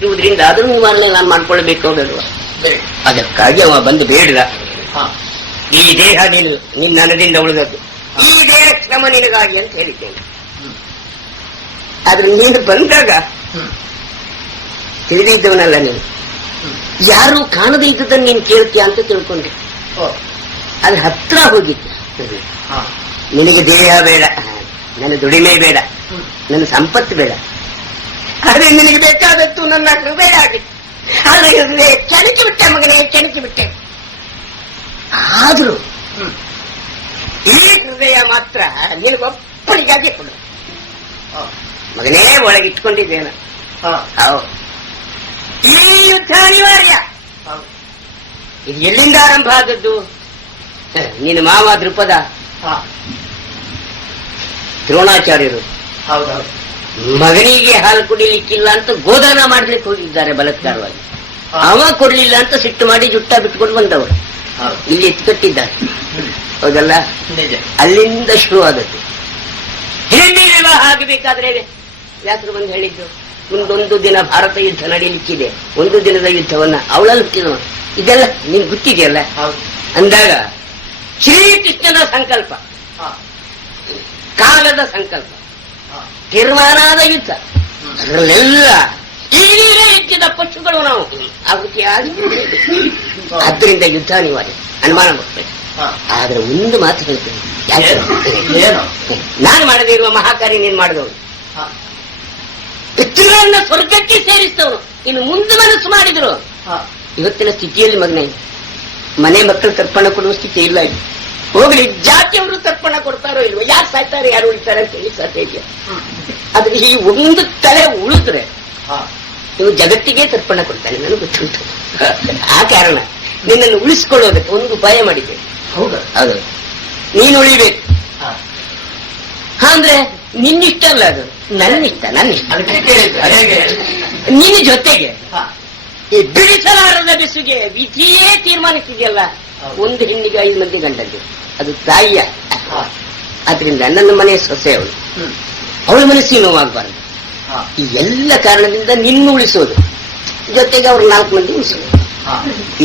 ಇರುವುದರಿಂದ ಅದನ್ನು ನಿವಾರಣೆ ನಾನು ಮಾಡ್ಕೊಳ್ಬೇಕು ಬೇಡವಾ? ಅದಕ್ಕಾಗಿ ಅವ ಬಂದು ಬೇಡಿದ, ಈ ದೇಹ ನಿನ್ನ ನನದಿಂದ ಉಳಿದದ್ದು, ಈ ದೇಹ ಶ್ರಮ ನಿನಗಾಗಿ ಅಂತ ಹೇಳಿದ್ದೇನೆ. ಆದ್ರೆ ನೀನು ಬಂದಾಗ ತಿಳಿದಿದ್ದವನಲ್ಲ ನೀನು, ಯಾರು ಕಾಣದೇ ಇದ್ದದನ್ನು ನೀನು ಕೇಳ್ತೀಯ ಅಂತ ತಿಳ್ಕೊಂಡೆ. ಅದ್ರ ಹತ್ರ ಹೋಗಿದ್ದೆ. ನಿನಗೆ ದೇಹ ಬೇಡ, ನನ್ನ ದುಡಿಮೆ ಬೇಡ, ನನ್ನ ಸಂಪತ್ತು ಬೇಡ, ಆದ್ರೆ ನಿನಗೆ ಬೇಕಾದದ್ದು ನನ್ನ ಹೃದಯ ಆಗಿತ್ತು. ಆದ್ರೆ ಹೃದಯ ಕೆಣಕಿ ಬಿಟ್ಟೆ ಮಗನೇ, ಕೆಣಕಿ ಬಿಟ್ಟೆ. ಆದ್ರೂ ಈ ಹೃದಯ ಮಾತ್ರ ನಿನಗೊಬ್ಬರಿಗಾಗಿ ಕೊಡು ಮಗನೇ, ಒಳಗಿಟ್ಕೊಂಡಿದ್ದೇನ. ಹೌದು, ಈ ಯುದ್ಧ ಅನಿವಾರ್ಯ. ಇದು ಎಲ್ಲಿಂದ ಆರಂಭ ಆದದ್ದು? ನಿನ್ನ ಮಾವ ದೃಪದ, ದ್ರೋಣಾಚಾರ್ಯರು ಮಗನಿಗೆ ಹಾಲು ಕುಡಿಲಿಕ್ಕಿಲ್ಲ ಅಂತ ಗೋದಾನ ಮಾಡ್ಲಿಕ್ಕೆ ಹೋಗಿದ್ದಾರೆ ಬಲಾತ್ಕಾರವಾಗಿ. ಅವ ಕೊಡ್ಲಿಲ್ಲ ಅಂತ ಸಿಟ್ಟು ಮಾಡಿ ಜುಟ್ಟ ಬಿಟ್ಕೊಂಡು ಬಂದವರು ಇಲ್ಲಿ ಎತ್ಕಟ್ಟಿದ್ದಾರೆ. ಹೌದಲ್ಲ? ಅಲ್ಲಿಂದ ಶುರುವಾದದ್ದು. ಹಿರಣ್ಯ ವಿವಾಹ ಆಗಬೇಕಾದ್ರೆ ವ್ಯಾಸರು ಬಂದು ಹೇಳಿದ್ದು, ಮುಂದೊಂದು ದಿನ ಭಾರತ ಯುದ್ಧ ನಡೆಯಲಿಕ್ಕಿದೆ, ಒಂದು ದಿನದ ಯುದ್ಧವನ್ನ ಅವಳಲ್ಲಿ ಹುಟ್ಟಿದವ. ಇದೆಲ್ಲ ನಿನ್ ಗೊತ್ತಿದೆಯಲ್ಲ. ಅಂದಾಗ ಶ್ರೀಕೃಷ್ಣನ ಸಂಕಲ್ಪ, ಕಾಲದ ಸಂಕಲ್ಪ, ತೀರ್ಮಾನದ ಯುದ್ಧ, ಅದರಲ್ಲೆಲ್ಲ ಈಗ ಹೆಚ್ಚಿದ ಪಕ್ಷುಗಳು ನಾವು ಆಗುತ್ತಿ. ಆದ್ದರಿಂದ ಯುದ್ಧ ಅನಿವಾರ್ಯ, ಅನುಮಾನ ಬರ್ತದೆ. ಆದ್ರೆ ಒಂದು ಮಾತು ಹೇಳ್ತೇನೆ, ನಾನು ಮಾಡದೇ ಇರುವ ಮಹಾಕಾರ್ಯ ನೀನು ಮಾಡಿದವನು, ಪಿತೃಗಳನ್ನ ಸ್ವರ್ಗಕ್ಕೆ ಸೇರಿಸ್ತವನು. ಇನ್ನು ಮುಂದೆ ಮನಸ್ಸು ಮಾಡಿದ್ರು ಇವತ್ತಿನ ಸ್ಥಿತಿಯಲ್ಲಿ ಮಗನೇ ಮನೆ ಮಕ್ಕಳು ತರ್ಪಣ ಕೊಡುವ ಸ್ಥಿತಿ ಇಲ್ಲ. ಹೋಗ್ಲಿ, ಜಾತಿಯವರು ತರ್ಪಣ ಕೊಡ್ತಾರೋ ಇಲ್ವೋ, ಯಾರು ಸಾಯ್ತಾರೆ ಯಾರು ಉಳಿತಾರೆ ಅಂತ ಹೇಳಿ ಸಾಧ್ಯ ಇದೆಯಾ? ಆದ್ರೆ ಈ ಒಂದು ತಲೆ ಉಳಿದ್ರೆ ನೀವು ಜಗತ್ತಿಗೆ ತರ್ಪಣ ಕೊಡ್ತಾನೆ, ನನಗೆ ಗೊತ್ತುಂಟು. ಆ ಕಾರಣ ನಿನ್ನನ್ನು ಉಳಿಸಿಕೊಳ್ಳೋದಕ್ಕೆ ಒಂದು ಉಪಾಯ ಮಾಡಿದ್ದೇನೆ. ಹೌದು, ನೀನು ಉಳಿಬೇಕು. ಅಂದ್ರೆ ನಿನ್ನಿಷ್ಟ ಅಲ್ಲ, ಅದು ನನ್ನಿಷ್ಟ. ನಿನ್ನ ಜೊತೆಗೆ ಈ ಬಿಡಿಸಲಾರದ ಬಿಸುಗೆ ವಿಧಿಯೇ ತೀರ್ಮಾನಿಸಿದೆಯಲ್ಲ, ಒಂದು ಹೆಣ್ಣಿಗೆ 5 ಮಂದಿ ಗಂಡಂದು, ಅದು ತಾಯಿಯ. ಆದ್ರಿಂದ ನನ್ನ ಮನೆಯ ಸೊಸೆ ಅವಳು, ಅವಳ ಮನಸ್ಸಿಗೆ ನೋವಾಗಬಾರದು. ಈ ಎಲ್ಲ ಕಾರಣದಿಂದ ನಿನ್ನ ಉಳಿಸೋದು, ಜೊತೆಗೆ ಅವ್ರು 4 ಮಂದಿ ಉಳಿಸೋದು,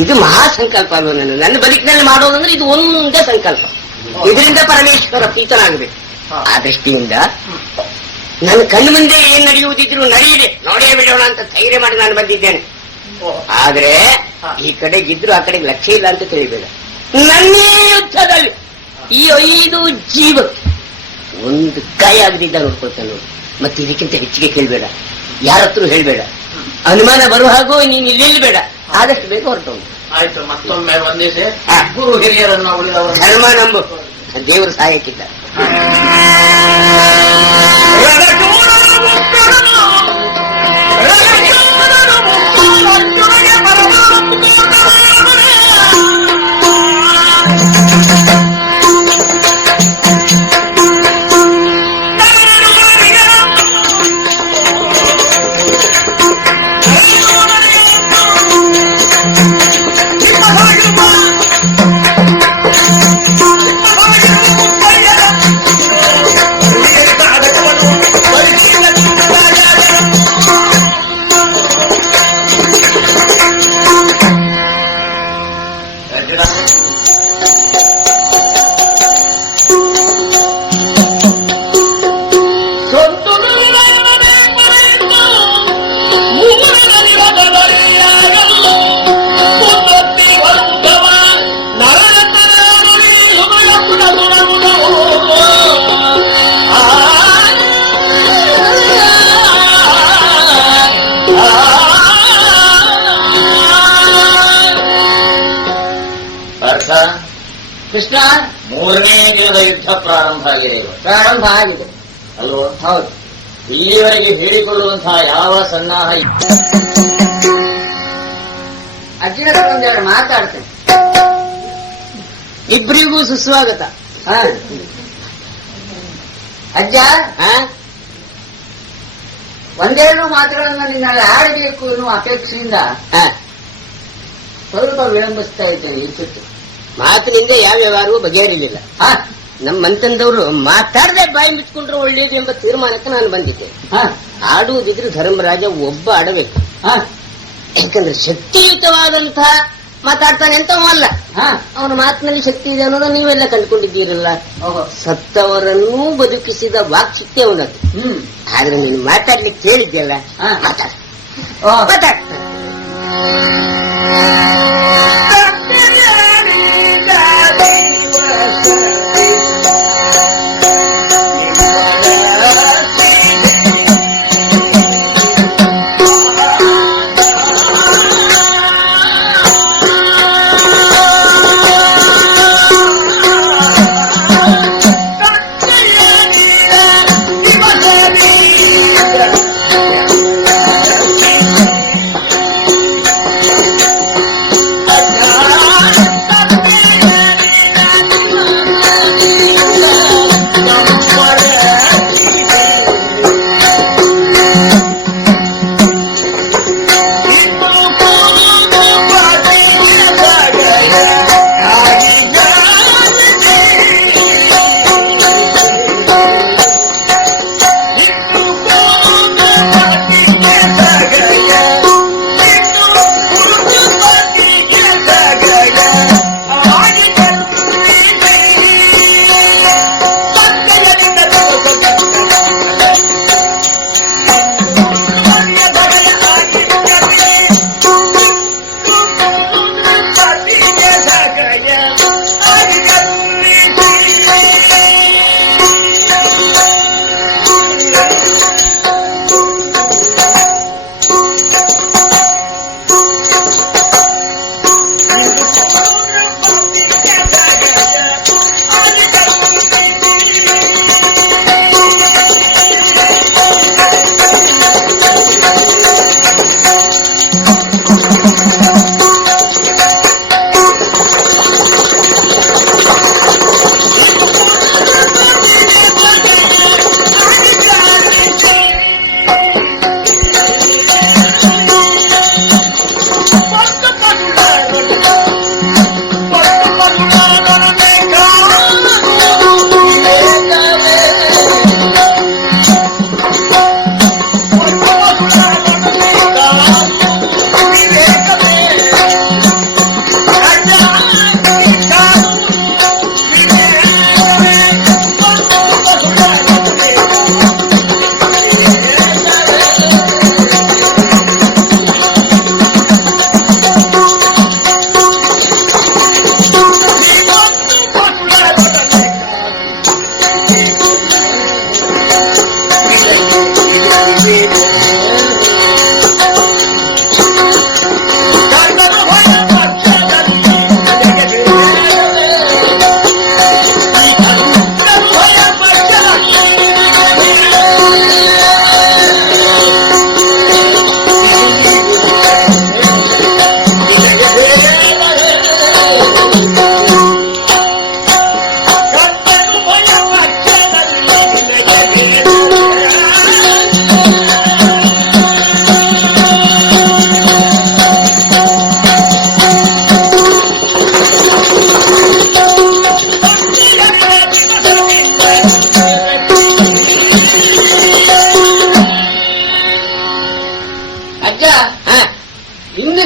ಇದು ಮಹಾಸಂಕಲ್ಪ ಅಲ್ವ. ನನ್ನ ಬದುಕಿನಲ್ಲಿ ಮಾಡೋದಂದ್ರೆ ಇದು ಒಂದೇ ಸಂಕಲ್ಪ. ಇದರಿಂದ ಪರಮೇಶ್ವರ ಪ್ರೀತನಾಗಬೇಕು. ಆ ದೃಷ್ಟಿಯಿಂದ ನನ್ನ ಕಣ್ಣು ಮುಂದೆ ಏನ್ ನಡೆಯುವುದಿದ್ರು ನಡೆಯಿದೆ, ನೋಡೇ ಬಿಡೋಣ ಅಂತ ಧೈರ್ಯ ಮಾಡಿ ನಾನು ಬಂದಿದ್ದೇನೆ. ಆದ್ರೆ ಈ ಕಡೆಗಿದ್ರು ಆ ಕಡೆಗೆ ಲಕ್ಷ್ಯ ಇಲ್ಲ ಅಂತ ತಿಳಿಬೇಡ. ನನ್ನೇ ಯುದ್ಧದಲ್ಲಿ ಈ 5 ಜೀವ ಒಂದು ಕೈ ಆಗದಿದ್ದ ನೋಡ್ಕೊಳ್ತಾನೆ ನೋಡಿ. ಮತ್ತೆ ಇದಕ್ಕಿಂತ ಹೆಚ್ಚಿಗೆ ಕೇಳಬೇಡ, ಯಾರ ಹತ್ರ ಹೇಳ್ಬೇಡ, ಅನುಮಾನ ಬರುವ ಹಾಗೂ ನೀನು ಇಲ್ಲಿ ಬೇಡ, ಆದಷ್ಟು ಬೇಗ ಹೊರಟು. ಆಯ್ತು, ಮತ್ತೊಮ್ಮೆ ವಂದಿಸಿ ಗುರು ಹಿರಿಯರನ್ನು ಉಳಿದವರು ಧರ್ಮ ನಂಬು, ದೇವರು ಸಹಾಯಕ್ಕಿದ್ದ. ಕೃಷ್ಣ, 3ನೇ ದಿನದ ಯುದ್ಧ ಪ್ರಾರಂಭ ಆಗಿದೆ ಇವತ್ತು. ಪ್ರಾರಂಭ ಆಗಿದೆ ಅಲ್ವೋ? ಹೌದು. ಇಲ್ಲಿವರೆಗೆ ಹೇಳಿಕೊಳ್ಳುವಂತಹ ಯಾವ ಸನ್ನಾಹ ಅಜ್ಜಿನ ಹತ್ರ ಒಂದೆರಡು ಮಾತಾಡ್ತೇನೆ. ಇಬ್ಬರಿಗೂ ಸುಸ್ವಾಗತ. ಹ. ಅಜ್ಜ, ಒಂದೆರಡು ಮಾತುಗಳನ್ನ ನಿನ್ನಲ್ಲಿ ಆಡಬೇಕು ಎನ್ನುವ ಅಪೇಕ್ಷೆಯಿಂದ ಸ್ವಲ್ಪ ವಿಳಂಬಿಸ್ತಾ ಇದ್ದೇನೆ. ಇತ್ತು ಮಾತಿನಿಂದ ಯಾವ ವ್ಯವಹಾರವೂ ಬಗೆಹರಿಲಿಲ್ಲ. ನಮ್ಮಂತಂದವರು ಮಾತಾಡದೆ ಬಾಯಿ ಮುಚ್ಕೊಂಡ್ರೆ ಒಳ್ಳೇದು ಎಂಬ ತೀರ್ಮಾನಕ್ಕೆ ನಾನು ಬಂದಿದ್ದೆ. ಆಡುವುದಿದ್ರೆ ಧರ್ಮರಾಜ ಒಬ್ಬ ಆಡಬೇಕು. ಯಾಕಂದ್ರೆ ಶಕ್ತಿಯುತವಾದಂತಹ ಮಾತಾಡ್ತಾನೆ ಅಂತ ಅಲ್ಲ, ಅವನ ಮಾತಿನಲ್ಲಿ ಶಕ್ತಿ ಇದೆ ಅನ್ನೋದು ನೀವೆಲ್ಲ ಕಂಡುಕೊಂಡಿದ್ದೀರಲ್ಲ. ಸತ್ತವರನ್ನೂ ಬದುಕಿಸಿದ ವಾಕ್ಶಕ್ತಿ ಅವನದು. ಆದ್ರೆ ನೀನು ಮಾತಾಡ್ಲಿಕ್ಕೆ ಕೇಳಿದ್ಯಲ್ಲ, ಮಾತಾಡ.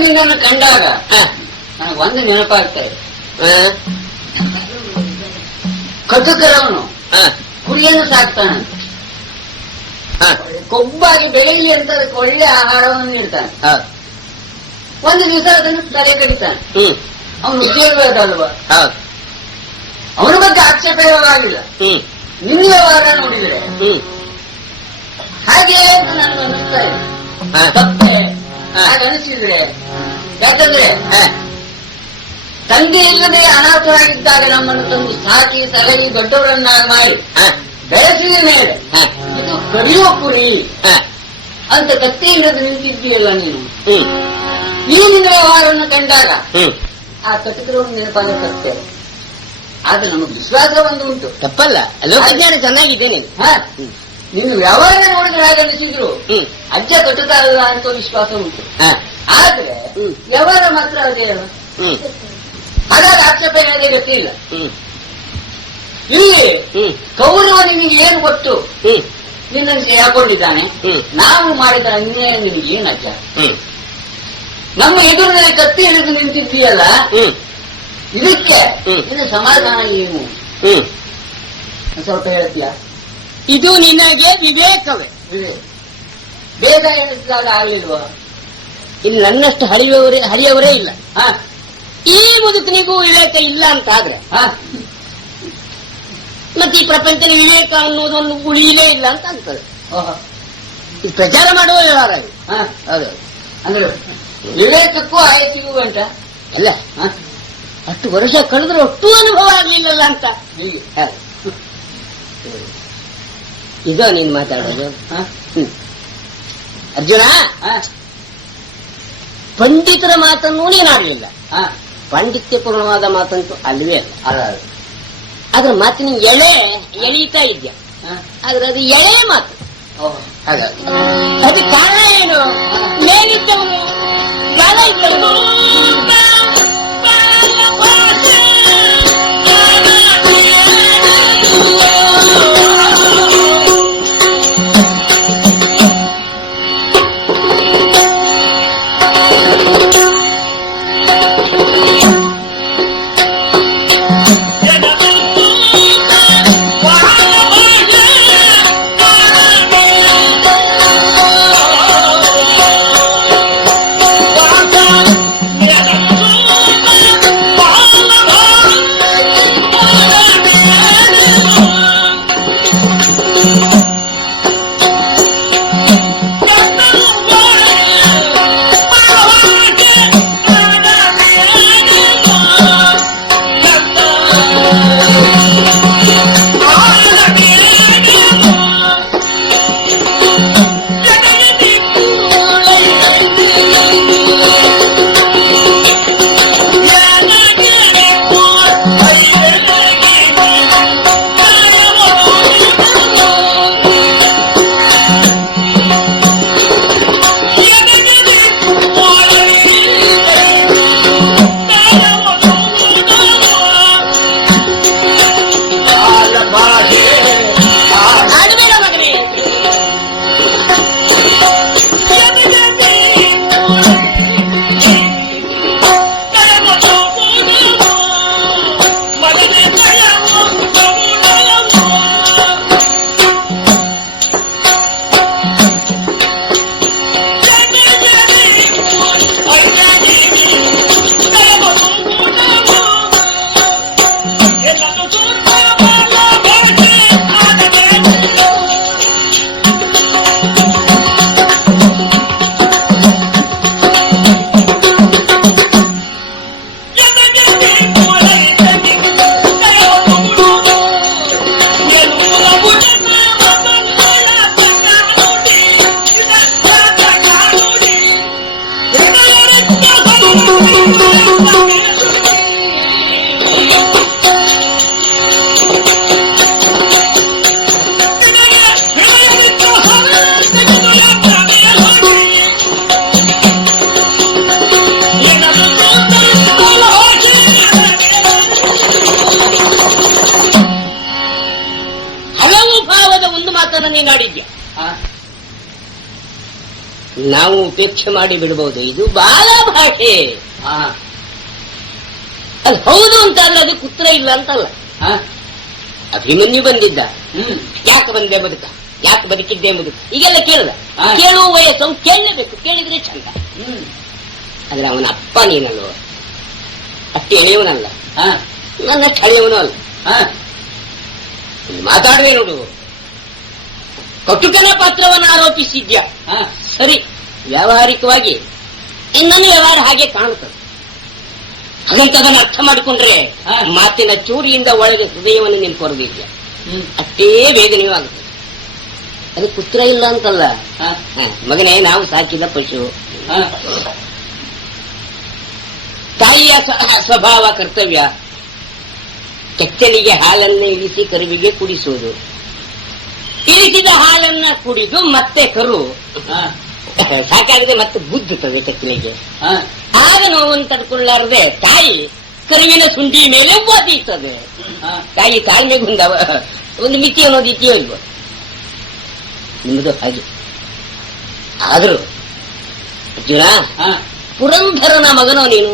ನಿನ್ನನ್ನು ಕಂಡಾಗ ನನಗೆ ಒಂದು ನೆನಪಾಗ್ತಾ ಇದೆ. ಕಟುಕರವನು ಕುರಿಯನ್ನು ಸಾಕ್ತಾನಂತ, ಕೊಬ್ಬಾಗಿ ಬೆಳೆಯಲಿ ಅಂತ ಅದಕ್ಕೆ ಒಳ್ಳೆ ಆಹಾರವನ್ನು ನೀಡ್ತಾನೆ. ಒಂದು ದಿವಸ ಅದನ್ನು ತಲೆ ಕಡಿತಾನೆ. ಅವನು ಉದ್ಯೋಗದಲ್ವಾ, ಅವನ ಬಗ್ಗೆ ಆಕ್ಷೇಪ ಆಗಿಲ್ಲ. ನಿನ್ನ ವ್ಯವಹಾರ ನೋಡಿದ್ರೆ ಹಾಗೆ ಅಂತ ನನಗೆ ಅನಿಸ್ತಾ ಇದೆ. ತಪ್ಪೆ ಹಾಗನಿಸಿದ್ರೆ, ಯಾಕಂದ್ರೆ ತಂದೆ ಇಲ್ಲದೆ ಅನಾಥರಾಗಿದ್ದಾಗ ನಮ್ಮನ್ನು ತಂದು ಸಾಕಿ ಸಲಹಿ ದೊಡ್ಡವರನ್ನಾಗಿ ಮಾಡಿ ಬೆಳೆಸಿದ ಮೇಲೆ ಇದು ಕಡಿಯುವ ಕುರಿ ಅಂತ ಕತ್ತಿ ಇಲ್ಲದೆ ನಿಂತಿದ್ದೀಯಲ್ಲ ನೀನು. ಈ ನಿನ್ನ ವ್ಯವಹಾರವನ್ನು ಕಂಡಾಗ ಆ ಕಟಕರವನ್ನು ನೆನಪಾಗುತ್ತದೆ. ಆದ್ರೆ ನಮಗೆ ವಿಶ್ವಾಸ ಒಂದು ಉಂಟು. ತಪ್ಪಲ್ಲ, ಲೋಕಜ್ಞಾನ ಚೆನ್ನಾಗಿದೆ ನೀನು. ನಿನ್ನ ವ್ಯವಹಾರ ನೋಡಿದ್ರೆ ಹಾಗೆ ಅನಿಸಿದ್ರು ಅಜ್ಜ ಕಟ್ಟುತ್ತಾರಲ್ಲ ಅಂತ ವಿಶ್ವಾಸ ಉಂಟು. ಆದ್ರೆ ವ್ಯವಹಾರ ಮಾತ್ರ ಅದೇ ಅಲ್ಲ. ಹಾಗಾಗಿ ಆಕ್ಷೇಪ ಹೇಳದೆ ಗತಿ ಇಲ್ಲ. ಇಲ್ಲಿ ಕೌರವ ನಿನಗೆ ಏನು ಗೊತ್ತು, ನಿನ್ನನ್ನು ಸೇರಿಕೊಂಡಿದ್ದಾನೆ. ನಾವು ಮಾಡಿದ ಅನ್ಯಾಯ ನಿನಗೆ ಏನು ಅಜ್ಜ? ನಮ್ಮ ಎದುರಿನಲ್ಲಿ ಕತ್ತಿ ಹಿಡಿದು ನಿಂತಿದ್ದೀಯಲ್ಲ, ಇದಕ್ಕೆ ನಿನ್ನ ಸಮಾಧಾನ ಏನು? ಸ್ವಲ್ಪ ಹೇಳ್ತೀಯ? ಇದು ನಿನಗೆ ವಿವೇಕವೇ. ಬೇಗ ಎನಿಸಿದಾಗ ಆಗ್ಲಿಲ್ವಾ? ಇಲ್ಲಿ ನನ್ನಷ್ಟು ಹರಿಯವರೇ ಇಲ್ಲ. ಈ ಮುದುಕನಿಗೂ ವಿವೇಕ ಇಲ್ಲ ಅಂತಾದ್ರೆ ಮತ್ತೆ ಈ ಪ್ರಪಂಚದ ವಿವೇಕ ಅನ್ನೋದೊಂದು ಉಳಿಯಲೇ ಇಲ್ಲ ಅಂತ ಅನ್ತದೆ. ಇದು ಪ್ರಚಾರ ಮಾಡುವ ವ್ಯವಹಾರ ಇದು. ಹೌದು. ಅಂದ್ರೆ ವಿವೇಕಕ್ಕೂ ಆಯಸ್ಸಿಗೂ ಗಂಟ ಅಲ್ಲ, ಅಷ್ಟು ವರ್ಷ ಕಳೆದ್ರೆ ಒಟ್ಟು ಅನುಭವ ಆಗ್ಲಿಲ್ಲಲ್ಲ ಅಂತ. ಇದೋ ನೀನ್ ಮಾತಾಡೋದು. ಅರ್ಜುನ, ಪಂಡಿತರ ಮಾತನ್ನು ನೀನಾಗಲಿಲ್ಲ, ಪಾಂಡಿತ್ಯಪೂರ್ಣವಾದ ಮಾತಂತೂ ಅಲ್ವೇ ಅಲ್ಲ. ಅದ್ರ ಮಾತಿನ ಎಳೀತಾ ಇದ್ಯಾ, ಆದ್ರೆ ಅದು ಎಳೆ ಮಾತು. ಅದಕ್ಕೆ ಕಾರಣ ಏನು? ಮೇಲಿದ್ದವನು ಜಾಗ ಇದ್ದವನು ನೀನಾಡಿದ್ಯಾ. ನಾವು ಉಪೇಕ್ಷೆ ಮಾಡಿ ಬಿಡಬಹುದು, ಇದು ಬಾಲ ಭಾಷೆ. ಅದು ಹೌದು ಅಂತಾದ್ರೆ ಅದಕ್ಕೆ ಉತ್ತರ ಇಲ್ಲ ಅಂತಲ್ಲ. ಅಭಿಮನ್ಯು ಬಂದಿದ್ದ, ಯಾಕೆ ಬಂದೆ ಬದುಕ, ಯಾಕೆ ಬದುಕಿದ್ದೆ ಬದುಕ, ಈಗೆಲ್ಲ ಕೇಳಿದ. ಕೇಳುವ ವಯಸ್ಸು ಅವ್ನು ಕೇಳಲೇಬೇಕು, ಕೇಳಿದ್ರೆ ಚಂದ. ಆದ್ರೆ ಅವನ ಅಪ್ಪ ನೀನಲ್ವ, ಅಷ್ಟು ಎಳೆಯವನಲ್ಲ, ನನ್ನಷ್ಟು ಹಳೆಯವನು ಅಲ್ಲ. ಮಾತಾಡುವೆ ನೋಡು, ಕಟುಕನ ಪಾತ್ರವನ್ನು ಆರೋಪಿಸಿದ್ಯಾ, ಸರಿ, ವ್ಯಾವಹಾರಿಕವಾಗಿ ನನ್ನ ವ್ಯವಹಾರ ಹಾಗೆ ಕಾಣುತ್ತದೆ. ಹಾಗಂತ ಅದನ್ನು ಅರ್ಥ ಮಾಡಿಕೊಂಡ್ರೆ ಮಾತಿನ ಚೂರಿಯಿಂದ ಒಳಗೆ ಹೃದಯವನ್ನು ನೀನು ಕೊರದಿದ್ಯ, ಅಷ್ಟೇ ವೇದನೆಯೂ ಆಗುತ್ತೆ. ಅದು ಪುತ್ರ ಇಲ್ಲ ಅಂತಲ್ಲ ಮಗನೇ, ನಾವು ಸಾಕಿದ ಪಶು. ತಾಯಿಯ ಸ್ವಭಾವ ಕರ್ತವ್ಯ ಕೆಚ್ಚಲಿಗೆ ಹಾಲನ್ನು ಇಳಿಸಿ ಕರುವಿಗೆ ಕುಡಿಸುವುದು. ಇಳಿಸಿದ ಹಾಲನ್ನ ಕುಡಿದು ಮತ್ತೆ ಕರು ಸಾಕಾಗದೆ ಮತ್ತೆ ಬುದ್ಧುತ್ತದೆ ಕೆಚ್ಚಲಿಗೆ. ಆಗ ನೋವನ್ನು ತಡ್ಕೊಳ್ಳಾರದೆ ತಾಯಿ ಕರುವಿನ ಸುಂಡಿ ಮೇಲೆ ಬಾಧಿಸುತ್ತದೆ. ತಾಯಿ ತಾಳ್ಮೆಗುಂದ ಒಂದು ಮಿತಿ ಅನ್ನೋದು ಇದೆಯೋ ಇಲ್ವೋ ನಿಮ್ಮದು ಹಾಗೆ. ಆದರೂ ಅರ್ಜುನ, ಪುರಂಧರನ ಮಗನೋ ನೀನು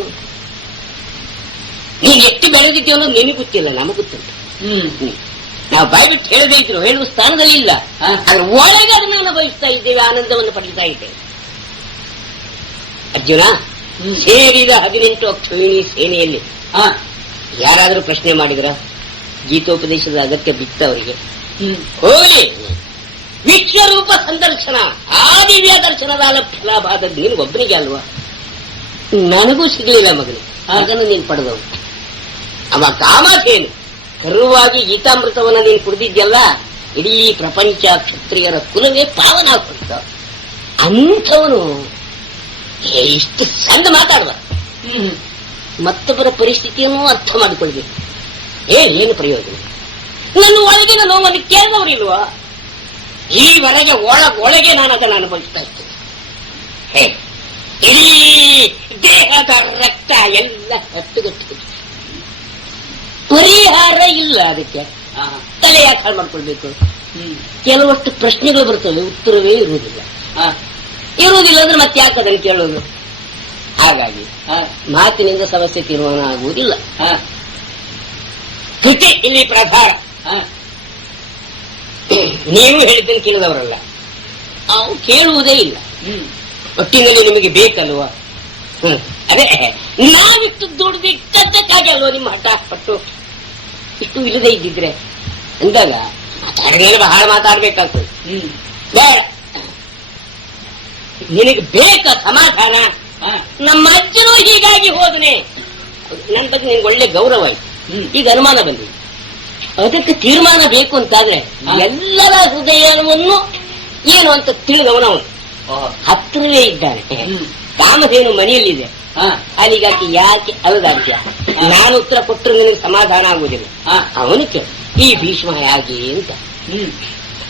ಎಷ್ಟು ಬೆಳೆದಿದ್ದೀವ ಅನ್ನೋದು ನಿನಗೆ ಗೊತ್ತಿಲ್ಲ, ನಮಗೆ ಗೊತ್ತಿಲ್ಲ. ನಾವು ಬಾಯಿ ಬಿಟ್ಟು ಹೇಳದೇ ಇದ್ರು, ಹೇಳುವ ಸ್ಥಾನದಲ್ಲಿ ಇಲ್ಲ. ಆದ್ರೆ ಒಳಗೆ ಅದನ್ನು ಅನುಭವಿಸ್ತಾ ಇದ್ದೇವೆ, ಆನಂದವನ್ನು ಪಡಿತಾ ಇದ್ದೇವೆ. ಅರ್ಜುನ, ಸೇರಿದ 18 ಅಕ್ಷೋಹಿಣಿ ಸೇನೆಯಲ್ಲಿ ಯಾರಾದರೂ ಪ್ರಶ್ನೆ ಮಾಡಿದ್ರ? ಗೀತೋಪದೇಶದ ಅಗತ್ಯ ಬಿತ್ತ ಅವರಿಗೆ? ಹೋಗಲಿ, ವಿಶ್ವರೂಪ ಸಂದರ್ಶನ, ಆ ದಿವ್ಯ ದರ್ಶನದ ಫಲಾಭ ಆದದ್ದು ನೀನು ಒಬ್ಬನಿಗೆ ಅಲ್ವಾ? ನನಗೂ ಸಿಗಲಿಲ್ಲ ಮಗನೇ, ಅದನ್ನು ನೀನು ಪಡೆದವು. ಅವ ಕಾಮಧೇನು ಕರುವಾಗಿ ಗೀತಾಮೃತವನ್ನು ನೀನು ಕುಡಿದಿದ್ಯಲ್ಲ, ಇಡೀ ಪ್ರಪಂಚ ಕ್ಷತ್ರಿಯರ ಕುಲವೇ ಪಾವನ ಆಗ್ಬಿಡ್ತ. ಅಂಥವನು ಇಷ್ಟು ಸಣ್ಣ ಮಾತಾಡುವ, ಮತ್ತೊಬ್ಬರ ಪರಿಸ್ಥಿತಿಯನ್ನು ಅರ್ಥ ಮಾಡಿಕೊಳ್ಬೇಕು. ಏನು ಪ್ರಯೋಜನ? ನನ್ನ ಒಳಗಿನ ನೋವನ್ನು ಕೇಳಿದವರಿಲ್ವಾ? ಈವರೆಗೆ ಒಳಗೆ ನಾನು ಅದನ್ನು ಅನುಭವಿಸ್ತಾ ಇದ್ದೇನೆ. ಇಡೀ ದೇಹದ ರಕ್ತ ಎಲ್ಲ ಹತ್ತುಗಟ್ಟು, ಪರಿಹಾರ ಇಲ್ಲ ಅದಕ್ಕೆ. ತಲೆ ಯಾಕೆ ಹಾಳು ಮಾಡ್ಕೊಳ್ಬೇಕು? ಕೆಲವಷ್ಟು ಪ್ರಶ್ನೆಗಳು ಬರ್ತವೆ, ಉತ್ತರವೇ ಇರುವುದಿಲ್ಲ. ಅಂದ್ರೆ ಮತ್ತೆ ಯಾಕೆ ಅದನ್ನು ಕೇಳೋದು? ಹಾಗಾಗಿ ಮಾತಿನಿಂದ ಸಮಸ್ಯೆ ತೀರ್ಮಾನ ಆಗುವುದಿಲ್ಲ. ಕೃತಿ ಇಲ್ಲಿ ಪ್ರಧಾನ. ನೀವು ಹೇಳಿದ್ದನ್ನು ಕೇಳಿದವರಲ್ಲ, ಅವು ಕೇಳುವುದೇ ಇಲ್ಲ. ಒಟ್ಟಿನಲ್ಲಿ ನಿಮಗೆ ಬೇಕಲ್ವಾ? ಅದೇ ನಾವಿಷ್ಟು ದುಡ್ದಿದ್ದಕ್ಕಾಗಿ ಅಲ್ವ ನಿಮ್ಮ ಹಠ ಪಟ್ಟು ಇಷ್ಟು ಇಲ್ಲದೆ ಇದ್ದಿದ್ರೆ ಅಂದಾಗ ಬಹಳ ಮಾತಾಡ್ಬೇಕಾಗ್ತದೆ. ಬೇಡ, ನಿನಗೆ ಬೇಕ ಸಮಾಧಾನ. ನಮ್ಮ ಅಜ್ಜನೂ ಹೀಗಾಗಿ ಹೋದನೆ, ನನ್ನ ಬಗ್ಗೆ ನಿನ್ಗೆ ಒಳ್ಳೆ ಗೌರವ ಆಯ್ತು. ಈಗ ಅನುಮಾನ ಬಂದಿದೆ, ಅದಕ್ಕೆ ತೀರ್ಮಾನ ಬೇಕು ಅಂತಾದ್ರೆ ಎಲ್ಲರ ಹೃದಯವನ್ನು ಏನು ಅಂತ ತಿಳಿದವನವನು ಹತ್ತಿರವೇ ಇದ್ದಾನೆ. ಕಾಮಧೇನು ಮನೆಯಲ್ಲಿದೆ, ಅಲ್ಲಿಗಾಕಿ ಯಾಕೆ ಅಲ್ಲದಾಗ್ಯ? ನಾನು ಉತ್ತರ ಕೊಟ್ಟರು ನಿನಗೆ ಸಮಾಧಾನ ಆಗುವುದಿಲ್ಲ. ಅವನು ಕೇಳ, ಈ ಭೀಷ್ಮ ಹೇಗೆ ಅಂತ.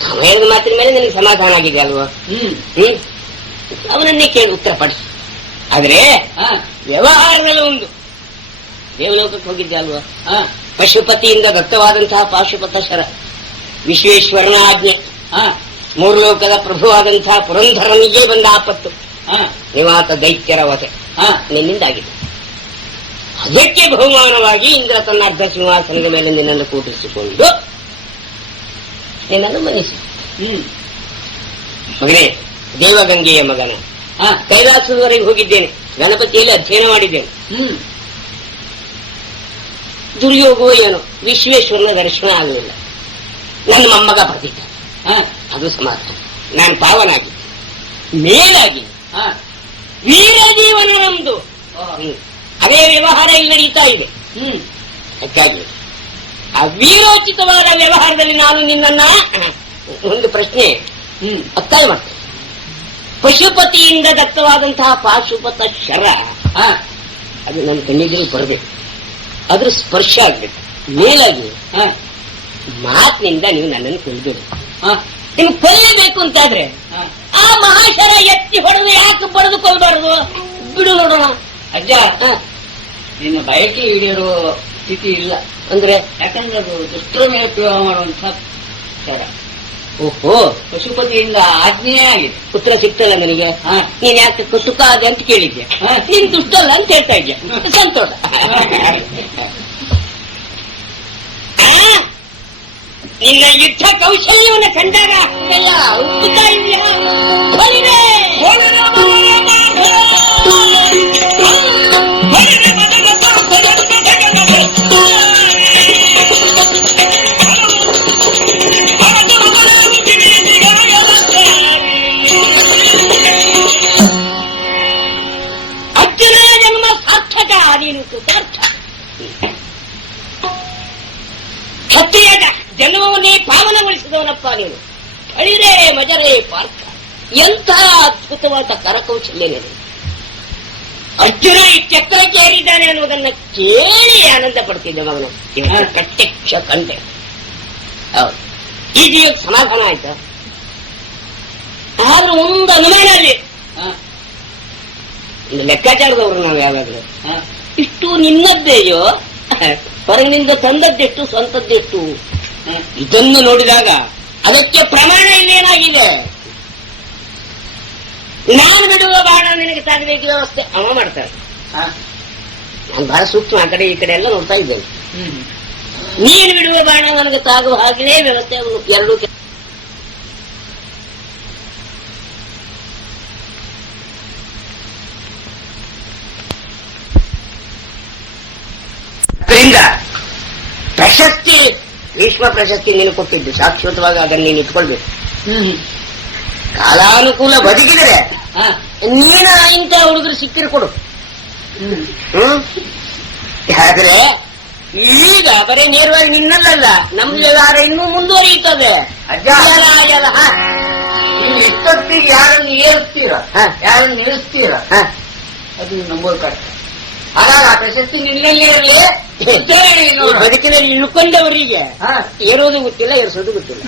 ಅವನ ಹೇಳಿದ ಮಾತಿನ ಮೇಲೆ ನಿನಗೆ ಸಮಾಧಾನ ಆಗಿದೆ ಅಲ್ವಾ? ಅವನನ್ನೇ ಕೇಳಿ ಉತ್ತರ ಪಡಿಸು. ಆದ್ರೆ ವ್ಯವಹಾರದಲ್ಲಿ ಒಂದು ದೇವಲೋಕಕ್ಕೆ ಹೋಗಿದ್ದೆ ಅಲ್ವಾ? ಪಶುಪತಿಯಿಂದ ದತ್ತವಾದಂತಹ ಪಾಶುಪತ ಶರ, ವಿಶ್ವೇಶ್ವರನ ಆಜ್ಞೆ, 3 ಲೋಕದ ಪ್ರಭುವಾದಂತಹ ಪುರಂಧರನಿಗೆ ಬಂದ ಆಪತ್ತು, ನಿವಾತ ದೈತ್ಯರ ವಧೆ ನಿನ್ನಿಂದಾಗಿದೆ. ಅದಕ್ಕೆ ಬಹುಮಾನವಾಗಿ ಇಂದ್ರ ತನ್ನ ಅರ್ಧ ಸಿಂಹಾಸನದ ಮೇಲೆ ನಿನ್ನನ್ನು ಕೂಡಿಸಿಕೊಂಡು ನಿನ್ನನ್ನು ಮನಿಸಿ. ಮಗನೇ, ದೇವಗಂಗೆಯ ಮಗನ, ಕೈಲಾಸದವರೆಗೆ ಹೋಗಿದ್ದೇನೆ, ಗಣಪತಿಯಲ್ಲಿ ಅಧ್ಯಯನ ಮಾಡಿದ್ದೇನೆ. ದುರ್ಯೋಗವೋ ಏನೋ ವಿಶ್ವೇಶ್ವರನ ದರ್ಶನ ಆಗಲಿಲ್ಲ. ನನ್ನ ಮೊಮ್ಮಗ ಬರ್ತಿದ್ದ, ಅದು ಸಮಾಧಾನ. ನಾನು ಪಾವನಾಗಿ ಮೇಲಾಗಿ ವೀರ ಜೀವನ ನಮ್ದು. ಅದೇ ವ್ಯವಹಾರ ಇಲ್ಲಿ ನಡೀತಾ ಇದೆ. ಅದಕ್ಕಾಗಿ ಆ ವೀರೋಚಿತವಾದ ವ್ಯವಹಾರದಲ್ಲಿ ನಾನು ನಿನ್ನನ್ನ ಒಂದು ಪ್ರಶ್ನೆ ಒತ್ತಾಯ ಮಾಡ್ತೇನೆ. ಪಶುಪತಿಯಿಂದ ದತ್ತವಾದಂತಹ ಪಾಶುಪತ ಶರ ಅದು ನನ್ನ ಕಣ್ಣಿಗೆ ಬರಬೇಕು, ಅದ್ರ ಸ್ಪರ್ಶ ಆಗ್ಬೇಕು. ಮೇಲಾಗಿ ಮಾತಿನಿಂದ ನೀವು ನನ್ನನ್ನು ಕೊಲ್ಲಬೇಕು. ನಿಮ್ಗೆ ಕೊಲ್ಲಬೇಕು ಅಂತಾದ್ರೆ ಆ ಮಹಾಶರ ಎತ್ತಿ ಹೊಡೆದು ಯಾಕೆ ಬರೆದು ಕೊಲ್ಲಬಾರದು? ಬಿಡು ನೋಡೋಣ. ಅಜ್ಜ, ನಿನ್ನ ಬಯಕೆ ಈಡೇರೋ ಸ್ಥಿತಿ ಇಲ್ಲ ಅಂದ್ರೆ, ಯಾಕಂದ್ರೆ ಅದು ದುಷ್ಟರ ಮೇಲೆ ಪ್ರಯೋಗ ಮಾಡುವಂತ ಶರ. ಓಹೋ, ಪಶುಪತಿಯಿಂದ ಆಜ್ಞೆಯೇ ಆಗಿದೆ. ಉತ್ತರ ಸಿಗ್ತಲ್ಲ ನನಗೆ. ನೀನ್ ಯಾಕೆ ಕಟುಕ ಅದೆ ಅಂತ ಕೇಳಿದ್ಯಾ? ನೀನ್ ದುಷ್ಟಲ್ಲ ಅಂತ ಹೇಳ್ತಾ ಇದ್ಯಾ? ಸಂತೋಷ. ನಿನ್ನ ಯುದ್ಧ ಕೌಶಲ್ಯವನ್ನು ಕಂಡಾಗ ಎಲ್ಲ ಉಕ್ಕುತ್ತಾ ಇದೆಯಾ? ಅರ್ಜುನ ಜನ್ಮ ಸಾರ್ಥಕ, ನೀನು ಕೃತಾರ್ಥ. ಪಾರ್ಥರೇ ಪಾರ್ಥ, ಎಂತಹ ಅದ್ಭುತವಾದ ಕರಕೌಶಲ್ಯವಿದೆ. ಅರ್ಜುನ ಈ ಚಕ್ರಕ್ಕೆ ಏರಿದ್ದಾನೆ ಅನ್ನೋದನ್ನ ಕೇಳಿ ಆನಂದ ಪಡ್ತಿದ್ದೆ ಮಗನು. ಪ್ರತ್ಯಕ್ಷ ಕಂಡೆ. ಹೌದು, ಈಗ ಸಮಾಧಾನ ಆಯ್ತಾ? ಆದ್ರೂ ಒಂದು ಅನುಮಾನಲ್ಲಿ ಲೆಕ್ಕಾಚಾರದವರು ನಾವು ಯಾವಾಗಲೂ ಇಷ್ಟು ನಿನ್ನದ್ದೇಯೋ ಹೊರಗಿನಿಂದ ತಂದದ್ದೆಷ್ಟು ಸ್ವಂತದ್ದೆಷ್ಟು ಇದನ್ನು ನೋಡಿದಾಗ ಅದಕ್ಕೆ ಪ್ರಮಾಣ ಇಲ್ಲೇನಾಗಿದೆ. ನಾನು ಬಿಡುವ ಬಾಣ ನಿನಗೆ ತಾಗಬೇಕು ವ್ಯವಸ್ಥೆ ಅವ ಮಾಡ್ತಾರೆ. ನಾನು ಬಹಳ ಸೂಕ್ಷ್ಮ ಆ ಕಡೆ ಈ ಕಡೆ ಎಲ್ಲ ನೋಡ್ತಾ ಇದ್ದೇನೆ. ನೀನು ಬಿಡುವ ಬಾಣ ನನಗೆ ತಾಗುವ ಹಾಗೆಯೇ ವ್ಯವಸ್ಥೆ ಅವನು ಎರಡೂ. ಅದರಿಂದ ಪ್ರಶಸ್ತಿ, ಭೀಷ್ಮ ಪ್ರಶಸ್ತಿ ನೀನು ಕೊಟ್ಟಿದ್ದು ಶಾಶ್ವತವಾಗಿ ಅದನ್ನು ನೀನು ಇಟ್ಕೊಳ್ಬೇಕು. ಕಾಲಾನುಕೂಲ ಬದುಕಿದ್ರೆ ನೀನ ಇಂಥ ಹುಡುಗರು ಸಿಕ್ಕಿರು ಕೊಡು. ಆದ್ರೆ ಈಗ ಬರೀ ನೇರವಾಗಿ ನಿನ್ನಲ್ಲ, ನಮ್ಮ ವ್ಯವಹಾರ ಇನ್ನೂ ಮುಂದುವರಿಯುತ್ತದೆ. ಇಷ್ಟೊತ್ತಿಗೆ ಯಾರನ್ನು ಏರಿಸ್ತೀರ, ಯಾರನ್ನು ನಿಲ್ಲಿಸ್ತೀರ, ಅದು ನಂಬೋದು ಕಷ್ಟ. ಹಾಗಾಗಿ ಆ ಪ್ರಶಸ್ತಿ ನಿನ್ನಲ್ಲಿ ಇರಲಿ. ಬದುಕಿನಲ್ಲಿ ಇಳ್ಕೊಂಡವರಿಗೆ ಏರೋದು ಗೊತ್ತಿಲ್ಲ, ಏರಿಸೋದು ಗೊತ್ತಿಲ್ಲ.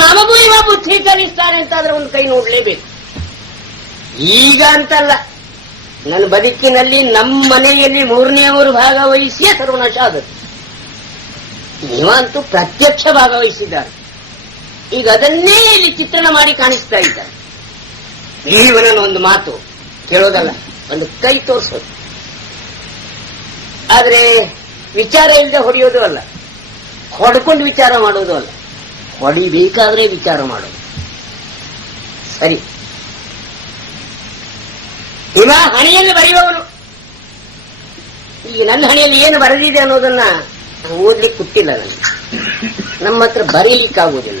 ನಮಗೂ ಇವ ಬುದ್ಧಿ ಕಲಿಸ್ತಾನೆ ಅಂತಾದ್ರೆ ಒಂದು ಕೈ ನೋಡ್ಲೇಬೇಕು. ಈಗ ಅಂತಲ್ಲ, ನನ್ನ ಬದುಕಿನಲ್ಲಿ ನಮ್ಮ ಮನೆಯಲ್ಲಿ ಮೂರನೆಯವರು ಭಾಗವಹಿಸಿಯೇ ಸರ್ವನಾಶ ಆದದ್ದು. ನೀವಂತೂ ಪ್ರತ್ಯಕ್ಷ ಭಾಗವಹಿಸಿದ್ದಾರೆ. ಈಗ ಅದನ್ನೇ ಇಲ್ಲಿ ಚಿತ್ರಣ ಮಾಡಿ ಕಾಣಿಸ್ತಾ ಇದ್ದಾರೆ. ಇವನ ಒಂದು ಮಾತು ಕೇಳೋದಲ್ಲ, ಒಂದು ಕೈ ತೋರಿಸೋದು. ಆದ್ರೆ ವಿಚಾರ ಇಲ್ಲದೆ ಹೊಡೆಯೋದು ಅಲ್ಲ, ಹೊಡ್ಕೊಂಡು ವಿಚಾರ ಮಾಡೋದು ಅಲ್ಲ, ಹೊಡಿಬೇಕಾದ್ರೆ ವಿಚಾರ ಮಾಡೋದು. ಸರಿ, ಇವ ಹಣೆಯಲ್ಲಿ ಬರೆಯುವವನು. ಈಗ ನನ್ನ ಹಣೆಯಲ್ಲಿ ಏನು ಬರೆದಿದೆ ಅನ್ನೋದನ್ನ ಓದ್ಲಿಕ್ಕೆ ಗೊತ್ತಿಲ್ಲ ನನಗೆ. ನಮ್ಮ ಹತ್ರ ಬರೀಲಿಕ್ಕಾಗುವುದಿಲ್ಲ.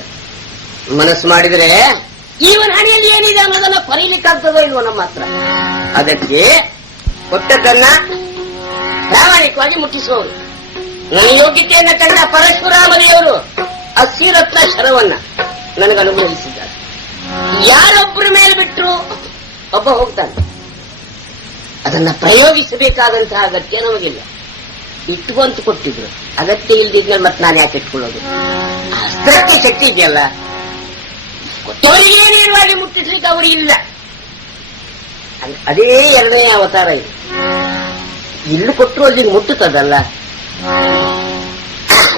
ಮನಸ್ಸು ಮಾಡಿದ್ರೆ ಇವನ ಹಣೆಯಲ್ಲಿ ಏನಿದೆ ಅನ್ನೋದನ್ನ ಬರೀಲಿಕ್ಕಾಗ್ತದೋ ಇಲ್ವೋ ನಮ್ಮ ಹತ್ರ. ಅದಕ್ಕೆ ಕೊಟ್ಟದ್ದನ್ನ ಪ್ರಾಮಾಣಿಕವಾಗಿ ಮುಟ್ಟಿಸುವವರು. ನನ್ನ ಯೋಗ್ಯತೆಯನ್ನ ಕಂಡ ಪರಶುರಾಮ ದೇವರು ಅಸ್ಥಿರತ್ನ ಶರವನ್ನ ನನಗೆ ಅನುಗ್ರಹಿಸಿದ್ದಾರೆ. ಯಾರೊಬ್ಬರ ಮೇಲೆ ಬಿಟ್ಟರು ಒಬ್ಬ ಹೋಗ್ತಾನೆ. ಅದನ್ನ ಪ್ರಯೋಗಿಸಬೇಕಾದಂತಹ ಅಗತ್ಯ ನಮಗಿಲ್ಲ. ಇಟ್ಟುಕೊಂತ ಕೊಟ್ಟಿದ್ರು, ಅಗತ್ಯ ಇಲ್ದಿದ್ಮೇಲೆ ಮತ್ತೆ ನಾನು ಯಾಕೆ ಇಟ್ಕೊಳ್ಳೋದು? ಅಸ್ತ್ರಕ್ಕೆ ಶಕ್ತಿ ಇದೆಯಲ್ಲ, ಕೊಟ್ಟವರಿಗೆ ನೇರವಾಗಿ ಮುಟ್ಟಿಸ್ಲಿಕ್ಕೆ ಅವರಿಲ್ಲ. ಅದೇ ಎರಡನೇ ಅವತಾರ ಇದು. ಇಲ್ಲಿ ಕೊಟ್ಟರು ಅಲ್ಲಿಗೆ ಮುಟ್ಟುತ್ತದಲ್ಲ.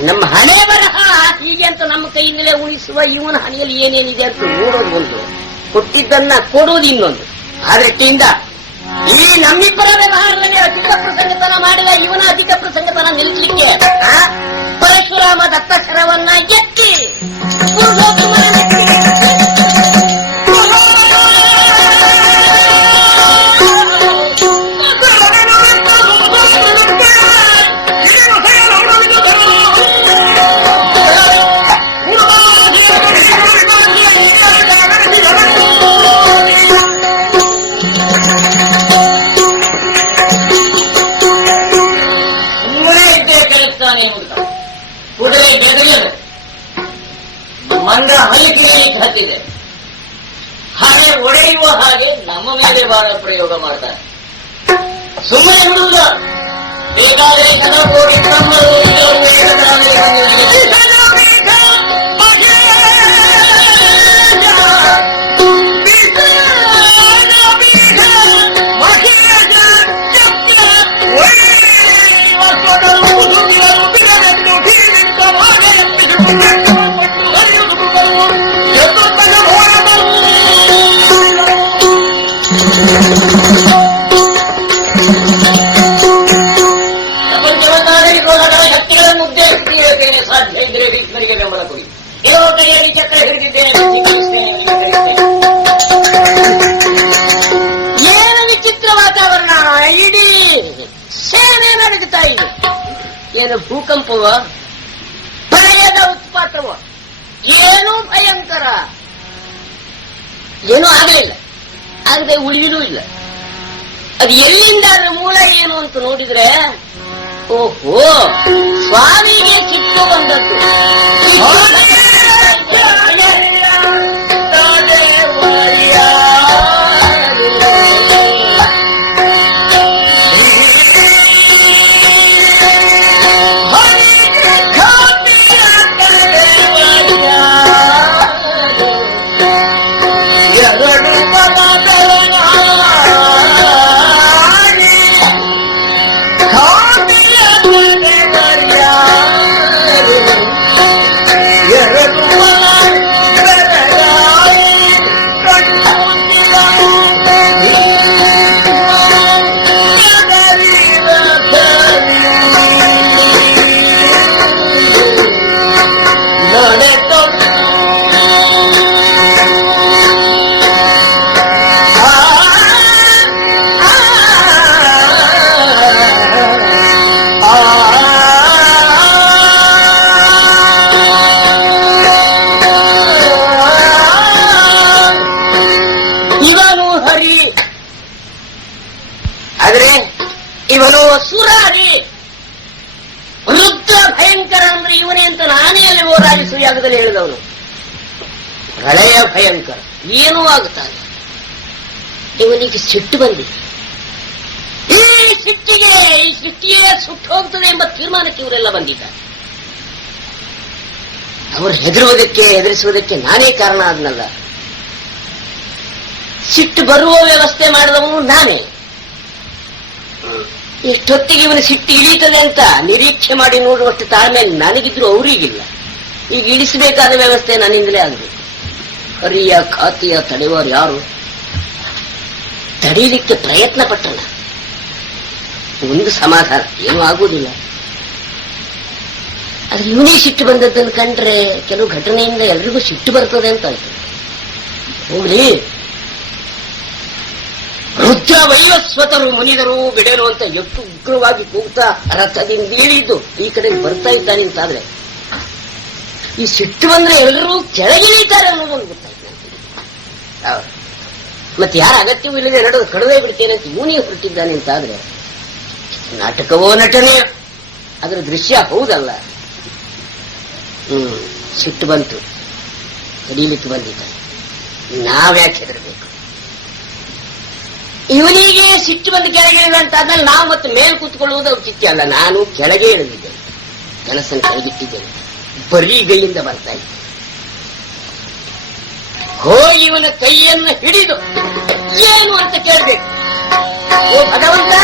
ನಮ್ಮ ಹಣೆ ಬರಹ ಹೀಗೆ ಅಂತ ನಮ್ಮ ಕೈಯಿಂದಲೇ ಉಳಿಸುವ ಇವನ ಹಣೆಯಲ್ಲಿ ಏನೇನಿದೆ ಅಂತ ನೋಡೋದು ಒಂದು, ಕೊಟ್ಟಿದ್ದನ್ನ ಕೊಡೋದು ಇನ್ನೊಂದು. ಆ ದೃಷ್ಟಿಯಿಂದ ಈ ನಮ್ಮಿಬ್ಬರ ವ್ಯವಹಾರದಲ್ಲಿ ಅಧಿಕ ಪ್ರಸಂಗತನ ಮಾಡಿದ ಇವನ ಅಧಿಕ ಪ್ರಸಂಗತನ ನಿಲ್ಲಿಸಲಿಕ್ಕೆ ಪರಶುರಾಮ ದತ್ತ ಶರವನ್ನ ಎತ್ತಿ ಕೂಡಲೇ ಬೆದರಿಯದು ಮಂಗ ಮೈಕಿಗೆ ಹತ್ತಿದೆ. ಹಾಗೆ ಒಡೆಯುವ ಹಾಗೆ ನಮ್ಮ ಮೇಲೆ ಬಹಳ ಪ್ರಯೋಗ ಮಾಡ್ತಾರೆ. ಸುಮ್ಮನೆ ಬಿಡುವುದ, ಬೇಕಾದರೆ ಶತಕೋಟಿ ಬ್ರಹ್ಮರು ಸಾಧ್ಯ ಇದ್ರೆ ಭೀಷ್ಮರಿಗೆ ಬೆಂಬಲ ಕೊಡಿ. ಕೆಲವು ಕೈಯಲ್ಲಿ ಚಕ್ರ ಹಿಡಿದಿದ್ದೇನೆ. ಭೂಕಂಪವ, ಪ್ರಳಯದ ಉತ್ಪಾತವ, ಏನೂ ಭಯಂಕರ, ಏನೂ ಆಗಲಿಲ್ಲ, ಆಗದೆ ಉಳಿಯಲೂ ಇಲ್ಲ. ಅದು ಎಲ್ಲಿಂದ ಅದರ ಮೂಲ ಏನು ಅಂತ ನೋಡಿದ್ರೆ, ಓಹೋ, ಸ್ವಾಮಿಗೆ ಸಿಟ್ಟು ಬಂದದ್ದು. ಇವನು ಸುರಾರಿ, ರುದ್ರ ಭಯಂಕರ ಅಂದ್ರೆ ಇವನೇ ಅಂತ ನಾನೇ ಅಲ್ಲಿ ಓರಾಡಿ ಸುಯಾಗದಲ್ಲಿ ಹೇಳಿದವನು. ಪ್ರಳಯ ಭಯಂಕರ, ಏನೂ ಆಗುತ್ತಾನೆ. ಇವನಿಗೆ ಸಿಟ್ಟು ಬಂದಿದೆ. ಈ ಸಿಟ್ಟಿಗೆ ಸುಟ್ಟು ಹೋಗ್ತದೆ ಎಂಬ ತೀರ್ಮಾನಕ್ಕೆ ಇವರೆಲ್ಲ ಬಂದಿದ್ದಾರೆ. ಅವರು ಹೆದರಿಸುವುದಕ್ಕೆ ನಾನೇ ಕಾರಣ ಆದ್ನಲ್ಲ. ಸಿಟ್ಟು ಬರುವ ವ್ಯವಸ್ಥೆ ಮಾಡಿದವನು ನಾನೇ. ಎಷ್ಟೊತ್ತಿಗೆ ಇವನು ಸಿಟ್ಟು ಇಳೀತದೆ ಅಂತ ನಿರೀಕ್ಷೆ ಮಾಡಿ ನೋಡುವಷ್ಟು ತಾಳ್ಮೆ ನನಗಿದ್ರು ಅವರಿಗಿಲ್ಲ. ಈಗ ಇಳಿಸಬೇಕಾದ ವ್ಯವಸ್ಥೆ ನನ್ನಿಂದಲೇ ಆಗಬೇಕು. ಹರಿಯ ಖಾತಿಯ ತಡೆಯುವರು ಯಾರು? ತಡೀಲಿಕ್ಕೆ ಪ್ರಯತ್ನ ಪಟ್ಟಣ ಒಂದು ಸಮಾಧಾನ, ಏನೂ ಆಗುವುದಿಲ್ಲ. ಆದ್ರೆ ಇವನೇ ಸಿಟ್ಟು ಬಂದದ್ದನ್ನು ಕಂಡ್ರೆ ಕೆಲವು ಘಟನೆಯಿಂದ ಎಲ್ರಿಗೂ ಸಿಟ್ಟು ಬರ್ತದೆ ಅಂತ ಆಯ್ತು. ಹೋಗ್ಲಿ, ರುದ್ರ ವೈವಸ್ವತರು ಮುನಿದರು ಬಿಡಲು ಅಂತ ಎಷ್ಟು ಉಗ್ರವಾಗಿ ಕೂಗ್ತಾ ರಥದಿಂದ ಇಳಿದು ಈ ಕಡೆ ಬರ್ತಾ ಇದ್ದಾನೆ ಅಂತಾದ್ರೆ, ಈ ಸಿಟ್ಟು ಬಂದ್ರೆ ಎಲ್ಲರೂ ಕೆಳಗಿಳಿತಾರೆ ಅನ್ನೋದೊಂದು ಗೊತ್ತಾಯ್ತು. ಮತ್ತೆ ಯಾರ ಅಗತ್ಯವೂ ಇಲ್ಲದೆ ಕಡದೇ ಬಿಡ್ತೇನೆ ಅಂತ ಇವನಿಗೆ ಹೊರಟಿದ್ದಾನೆ ಅಂತಾದ್ರೆ, ನಾಟಕವೋ ನಟನೆ, ಅದರ ದೃಶ್ಯ ಹೌದಲ್ಲ. ಸಿಟ್ಟು ಬಂತು, ತಡೀಲಿಕ್ಕೆ ಬಂದಿದ್ದಾನೆ. ನಾವ್ಯಾಕೆ ಹೆದರಬೇಕು? ಇವನಿಗೆ ಸಿಟ್ಟು ಬಂದು ಕೆಳಗೆ ಇಳಿದ ಅಂತಾದ್ಮೇಲೆ ನಾವು ಮತ್ತೆ ಮೇಲೆ ಕೂತ್ಕೊಳ್ಳುವುದು ಔಚಿತ್ಯ ಅಲ್ಲ. ನಾನು ಕೆಳಗೆ ಇಳಿದಿದ್ದೇನೆ, ಕನಸನ್ನು ಕೆಳಗಿಟ್ಟಿದ್ದೇನೆ, ಬರೀ ಗೈಯಿಂದ ಬರ್ತಾ ಇದ್ದೆ. ಹೋಗಿ ಇವನ ಕೈಯನ್ನು ಹಿಡಿದು ಏನು ಅಂತ ಕೇಳಬೇಕು. ಓ ಭಗವಂತ,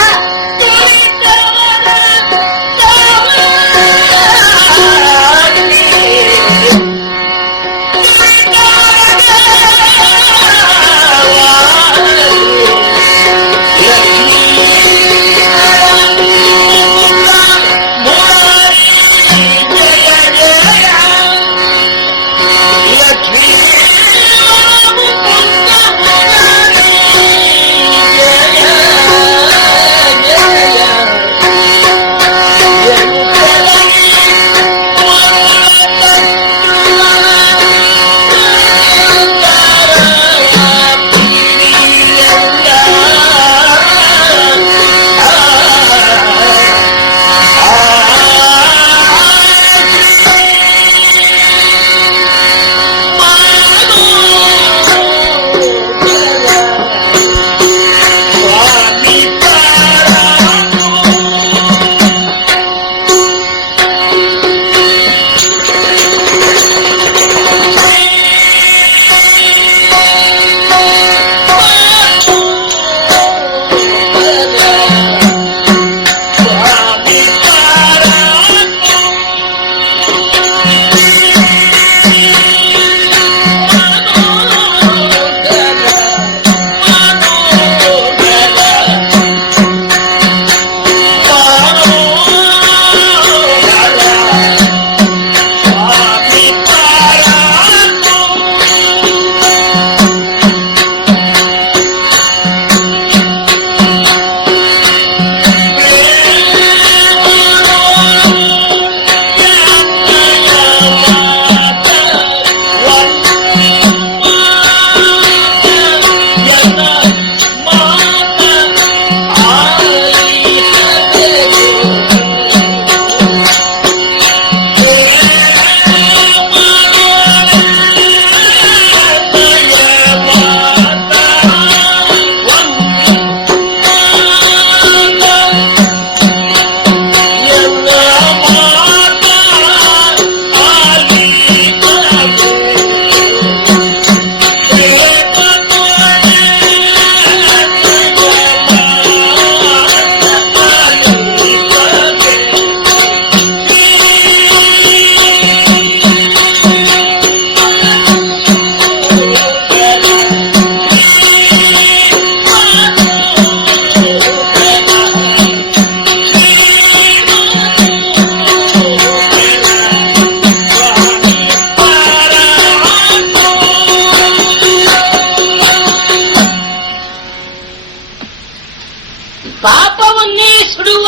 ಪಾಪವನ್ನೇ ಸುಡುವ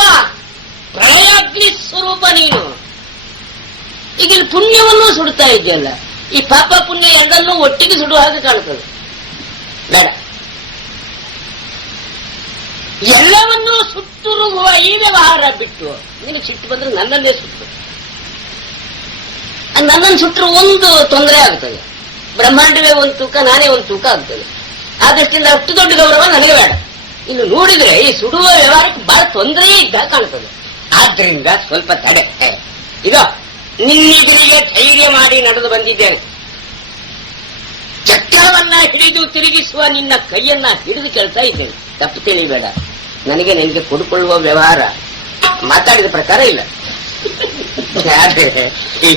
ಪ್ರಳಯಾಗ್ನಿ ಸ್ವರೂಪ ನೀನು. ಈಗ ಇಲ್ಲಿ ಪುಣ್ಯವನ್ನು ಸುಡ್ತಾ ಇದೆಯಲ್ಲ, ಈ ಪಾಪ ಪುಣ್ಯ ಎರಡನ್ನೂ ಒಟ್ಟಿಗೆ ಸುಡುವ ಹಾಗೆ ಕಾಣ್ತದೆ. ಬೇಡ, ಎಲ್ಲವನ್ನೂ ಸುಟ್ಟುರುಗುವ ಈ ವ್ಯವಹಾರ ಬಿಟ್ಟು ನಿನಗೆ ಸಿಟ್ಟು ಬಂದ್ರೆ ನನ್ನನ್ನೇ ಸುಟ್ಟು. ನನ್ನನ್ನು ಸುಟ್ಟರು ಒಂದು ತೊಂದರೆ ಆಗ್ತದೆ, ಬ್ರಹ್ಮಾಂಡವೇ ಒಂದು ತೂಕ, ನಾನೇ ಒಂದು ತೂಕ ಆಗ್ತದೆ. ಆ ದೃಷ್ಟಿಯಿಂದ ಅಷ್ಟು ದೊಡ್ಡ ಗೌರವ ನನಗೆ ಬೇಡ. ಇನ್ನು ನೋಡಿದ್ರೆ ಈ ಸುಡುವ ವ್ಯವಹಾರಕ್ಕೆ ಬಹಳ ತೊಂದರೆ ಇದ್ದ ಕಾಣ್ತದೆ. ಆದ್ರಿಂದ ಸ್ವಲ್ಪ ತಡೆ. ಇದೋ ನಿನ್ನೆದುರಿಗೆ ಧೈರ್ಯ ಮಾಡಿ ನಡೆದು ಬಂದಿದ್ದೇನೆ. ಚಕ್ರವನ್ನ ಹಿಡಿದು ತಿರುಗಿಸುವ ನಿನ್ನ ಕೈಯನ್ನ ಹಿಡಿದು ಕೇಳ್ತಾ ಇದ್ದೇನೆ. ತಪ್ಪು ತಿಳಿಬೇಡ, ನನಗೆ ಕೊಡುಕೊಳ್ಳುವ ವ್ಯವಹಾರ ಮಾತಾಡಿದ ಪ್ರಕಾರ ಇಲ್ಲ.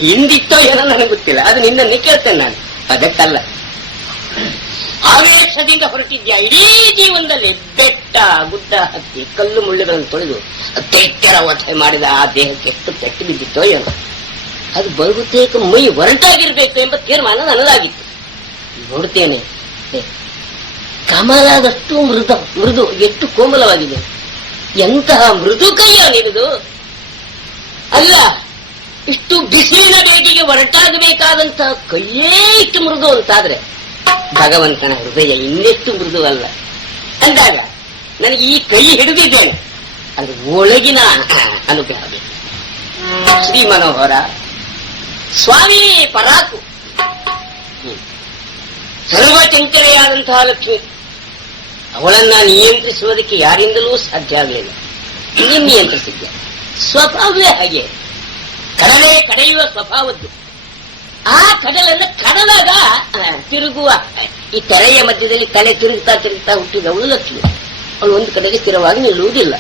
ಹಿಂದಿತ್ತೋ ಏನೋ ನನಗೆ ಗೊತ್ತಿಲ್ಲ, ಅದು ನಿನ್ನನ್ನೇ ಕೇಳ್ತೇನೆ ನಾನು, ಅದಕ್ಕಲ್ಲ. ಆವೇಶದಿಂದ ಹೊರಟಿದ್ಯಾ, ಇಡೀ ಜೀವನದಲ್ಲಿ ಬೆಟ್ಟ ಗುಡ್ಡ ಹತ್ತಿ ಕಲ್ಲು ಮುಳ್ಳುಗಳನ್ನು ತೊಳೆದು ದೈತ್ಯರ ವಧೆ ಮಾಡಿದ ಆ ದೇಹಕ್ಕೆ ಎಷ್ಟು ಪೆಟ್ಟು ಬಿದ್ದಿತ್ತೋ ಏನೋ. ಅದು ಬಹುತೇಕ ಮೈ ಹೊರಟಾಗಿರ್ಬೇಕು ಎಂಬ ತೀರ್ಮಾನ ನನ್ನದಾಗಿತ್ತು. ನೋಡ್ತೇನೆ, ಕಮಲದಷ್ಟು ಮೃದು ಎಷ್ಟು ಕೋಮಲವಾಗಿದೆ. ಎಂತಹ ಮೃದು ಕೈಯ ನಿನ್ನದು. ಅಲ್ಲ, ಇಷ್ಟು ಬಿಸಿಲಿನ ಬೆಳಕಿಗೆ ಹೊರಟಾಗಬೇಕಾದಂತಹ ಕೈಯೇ ಇಷ್ಟು ಮೃದು ಅಂತಾದ್ರೆ ಭಗವಂತನ ಹೃದಯ ಇನ್ನೆಷ್ಟು ಮೃದು ಅಲ್ಲ ಅಂದಾಗ ನನಗೆ ಈ ಕೈ ಹಿಡಿದಿದ್ದೇನೆ, ಅದು ಒಳಗಿನ ಅನುಗ್ರಹ ಬೇಕು. ಶ್ರೀ ಮನೋಹರ ಸ್ವಾಮಿ ಪರಾಕು, ಸರ್ವಚಂಚಲೆಯಾದಂತಹ ಲಕ್ಷ್ಮಿ, ಅವಳನ್ನ ನಿಯಂತ್ರಿಸುವುದಕ್ಕೆ ಯಾರಿಂದಲೂ ಸಾಧ್ಯ ಆಗಲಿಲ್ಲ. ನೀನು ನಿಯಂತ್ರಿಸಿದ್ದೆ, ಸ್ವಭಾವವೇ ಹಾಗೆ, ಕಡಲೆ ಕಡೆಯುವ ಸ್ವಭಾವದ್ದು. ಆ ಕಡಲನ್ನು ಕಡಲಾಗ ತಿರುಗುವ ಈ ತೆರೆಯ ಮಧ್ಯದಲ್ಲಿ ತಲೆ ತಿರುಗ್ತಾ ಹುಟ್ಟಿದವಳು ಲಕ್ಷ್ಮಿ. ಅವಳು ಒಂದು ಕಡೆಗೆ ಸ್ಥಿರವಾಗಿ ನಿಲ್ಲುವುದಿಲ್ಲ.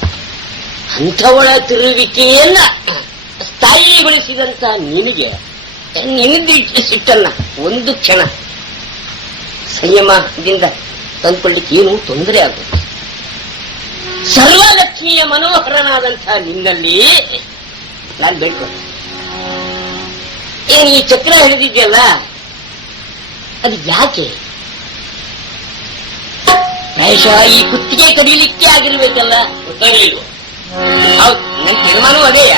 ಅಂಥವಳ ತಿರುವಿಕೆಯನ್ನ ಸ್ಥಾಯಿಗೊಳಿಸಿದಂತಹ ನಿನಗೆ ನಿನ್ನದಿಟ್ಟ ಸಿಟ್ಟನ್ನ ಒಂದು ಕ್ಷಣ ಸಂಯಮದಿಂದ ತಂದುಕೊಳ್ಳಿಕ್ಕೆ ಏನು ತೊಂದರೆ ಆಗುತ್ತೆ. ಸರ್ವಲಕ್ಷ್ಮಿಯ ಮನೋಹರನಾದಂತಹ ನಿನ್ನಲ್ಲಿ ನಾನು ಬೇಡ್ಕೊಂಡೆ, ಏನು ಈ ಚಕ್ರ ಹಿಡಿದಿದ್ಯಲ್ಲ ಅದು ಯಾಕೆ? ಪ್ರಾಯಶಃ ಈ ಕುತ್ತಿಗೆ ಕಡಿಲಿಕ್ಕೆ ಆಗಿರ್ಬೇಕಲ್ಲ. ಗೊತ್ತಾಗಲಿಲ್ವ? ಹೌದು, ನನ್ನ ತೀರ್ಮಾನವೂ ಅದೇಯ.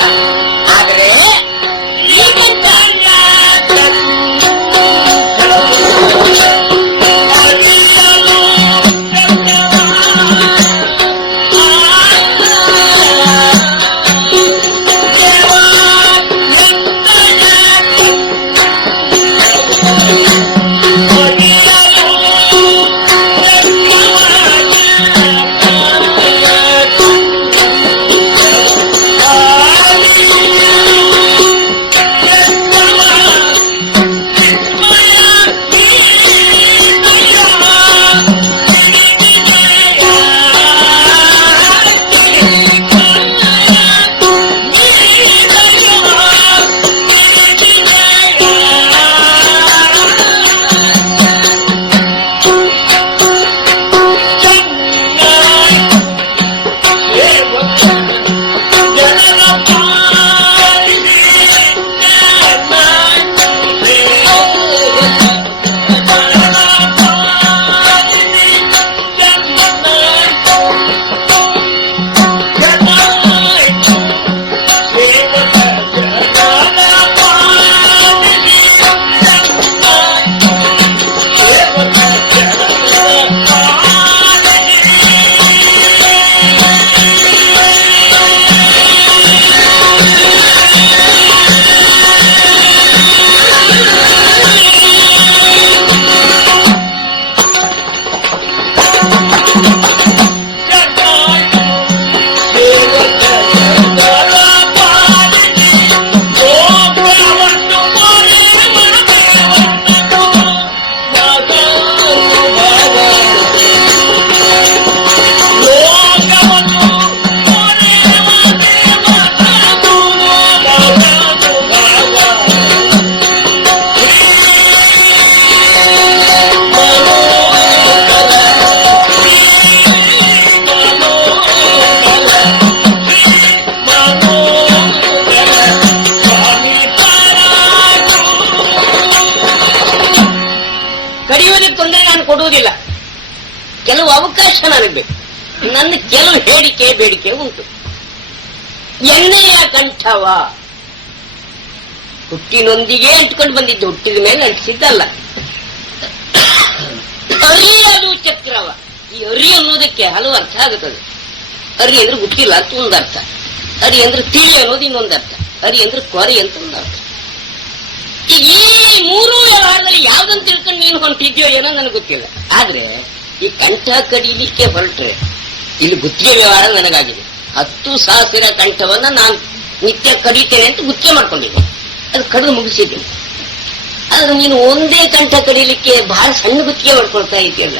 ಆದರೆ ಕೆಲವು ಅವಕಾಶ ನನಗೆ ಬೇಕು. ನನ್ನ ಕೆಲವು ಹೇಳಿಕೆ ಬೇಡಿಕೆ ಉಂಟು. ಎಣ್ಣೆಯ ಕಂಠವ ಹುಟ್ಟಿನೊಂದಿಗೆ ಇಟ್ಕೊಂಡು ಬಂದಿದ್ದು, ಹುಟ್ಟಿದ ಮೇಲೆ ಅಂಟಿಸಿದ್ದಲ್ಲ. ಅರಿಯಲು ಚಕ್ರವ, ಈ ಅರಿ ಅನ್ನೋದಕ್ಕೆ ಹಲವು ಅರ್ಥ ಆಗುತ್ತದೆ. ಅರಿ ಅಂದ್ರೆ ಹುಟ್ಟಿಲ್ಲ ಅಂತ ಒಂದು ಅರ್ಥ, ಅರಿ ಅಂದ್ರೆ ತಿಳಿ ಅನ್ನೋದು ಇನ್ನೊಂದು ಅರ್ಥ, ಅರಿ ಅಂದ್ರೆ ಕೊರೆ ಅಂತ ಒಂದು ಅರ್ಥ. ಈಗ ಈ ಮೂರು ವ್ಯವಹಾರದಲ್ಲಿ ಯಾವ್ದಂತ ತಿಳ್ಕೊಂಡು ನೀನು ಹೊಂಟಿದ್ಯೋ ಏನೋ ನನಗೆ ಗೊತ್ತಿಲ್ಲ. ಆದ್ರೆ ಈ ಕಂಠ ಕಡಿಲಿಕ್ಕೆ ಹೊರಟ್ರೆ ಇಲ್ಲಿ ಗುತ್ತಿಗೆ ವ್ಯವಹಾರ ನನಗಾಗಿದೆ. 10,000 ಕಂಠವನ್ನ ನಾನು ನಿತ್ಯ ಕಡಿತೇನೆ ಅಂತ ಗುತ್ತಿಗೆ ಮಾಡ್ಕೊಂಡಿದ್ದೆ, ಅದು ಕಡಿದು ಮುಗಿಸಿದ್ದೀನಿ. ಆದ್ರೆ ನೀನು ಒಂದೇ ಕಂಠ ಕಡಿಲಿಕ್ಕೆ ಬಹಳ ಸಣ್ಣ ಗುತ್ತಿಗೆ ಮಾಡ್ಕೊಳ್ತಾ ಇದೆಯಲ್ಲ,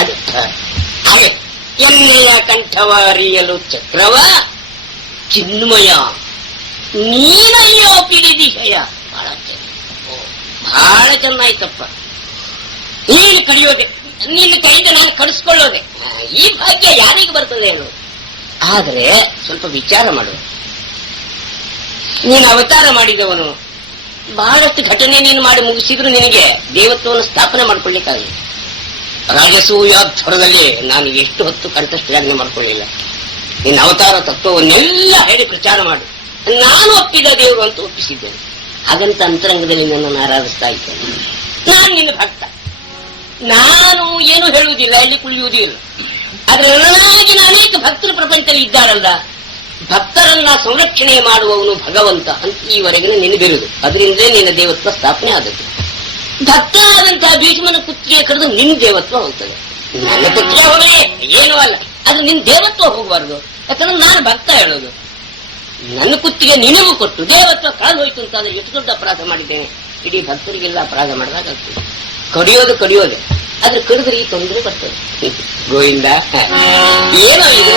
ಅದು ಹಾಗೆ ಎಣ್ಣೆಯ ಕಂಠವ ಅರಿಯಲು ಚಕ್ರವ ಚಿನ್ಮಯ ನೀನಲ್ಲೋ ಪಿಡಿದಿಶಯ. ಬಹಳ ಚೆನ್ನಾಯ್ತಪ್ಪ. ನೀನು ಕಡಿಯೋದೆ, ನಿನ್ನ ಕೈಯಿಂದ ನಾನು ಕಡಿಸ್ಕೊಳ್ಳೋದೆ, ಈ ಭಾಗ್ಯ ಯಾರಿಗೆ ಬರ್ತದೆ ಹೇಳು? ಆದ್ರೆ ಸ್ವಲ್ಪ ವಿಚಾರ ಮಾಡು. ನೀನು ಅವತಾರ ಮಾಡಿದವನು, ಬಹಳಷ್ಟು ಘಟನೆ ನೀನು ಮಾಡಿ ಮುಗಿಸಿದ್ರು ನಿನಗೆ ದೇವತ್ವವನ್ನು ಸ್ಥಾಪನೆ ಮಾಡ್ಕೊಳ್ಳಿಕ್ಕಾಗಲಿ. ರಾಜಸೂಯಾಧ್ವರದಲ್ಲಿ ನಾನು ಎಷ್ಟು ಹೊತ್ತು ಕಂಠಸ್ಥಾಪನೆ ಮಾಡ್ಕೊಳ್ಳಿಲ್ಲ. ನಿನ್ನ ಅವತಾರ ತತ್ವವನ್ನೆಲ್ಲ ಹೇಳಿ ಪ್ರಚಾರ ಮಾಡು. ನಾನು ಒಪ್ಪಿದ ದೇವರು ಅಂತ ಒಪ್ಪಿಸಿದ್ದೇನೆ. ಹಾಗಂತ ಅಂತರಂಗದಲ್ಲಿ ನನ್ನನ್ನು ಆರಾಧಿಸ್ತಾ ಇದ್ದೇನೆ. ನಾನು ನಿನ್ನ ಭಕ್ತ, ನಾನು ಏನು ಹೇಳುವುದಿಲ್ಲ, ಎಲ್ಲಿ ಕುಳಿಯುವುದೂ ಇಲ್ಲ. ಆದ್ರೆ ನನ್ನಾಗಿನ ಅನೇಕ ಭಕ್ತರು ಪ್ರಪಂಚದಲ್ಲಿ ಇದ್ದಾರಲ್ಲ, ಭಕ್ತರನ್ನ ಸಂರಕ್ಷಣೆ ಮಾಡುವವನು ಭಗವಂತ ಅಂತ ಈವರೆಗಿನ ನೆನಪಿರುವುದು. ಅದರಿಂದ ನಿನ್ನ ದೇವತ್ವ ಸ್ಥಾಪನೆ ಆದದ್ದು. ಭಕ್ತರಾದಂತಹ ಭೀಷ್ಮನ ಕುತ್ತಿಗೆ ಕರೆದು ನಿನ್ನ ದೇವತ್ವ ಹೋಗ್ತದೆ. ನನ್ನ ಕುತ್ತಿಗೆ ಹೋಗಲೇ ಏನೂ ಅಲ್ಲ, ಆದ್ರೆ ನಿನ್ನ ದೇವತ್ವ ಹೋಗಬಾರ್ದು. ಯಾಕಂದ್ರೆ ನಾನು ಭಕ್ತ ಹೇಳೋದು. ನನ್ನ ಕುತ್ತಿಗೆ ನಿನಗೂ ಕೊಟ್ಟು ದೇವತ್ವ ಕಳೆದು ಹೋಯ್ತು ಅಂತಾದ್ರೆ ಎಷ್ಟು ದೊಡ್ಡ ಅಪರಾಧ ಮಾಡಿದ್ದೇನೆ. ಇಡೀ ಭಕ್ತರಿಗೆಲ್ಲ ಅಪರಾಧ ಮಾಡಿದಾಗ್ತದೆ. ಕಡಿಯೋದು ಆದ್ರೆ ಕಡಿದ್ರೆ ಈ ತೊಂದರೆ ಬರ್ತದೆ. ಗೋವಿಂದ ಏನೋ ಇದು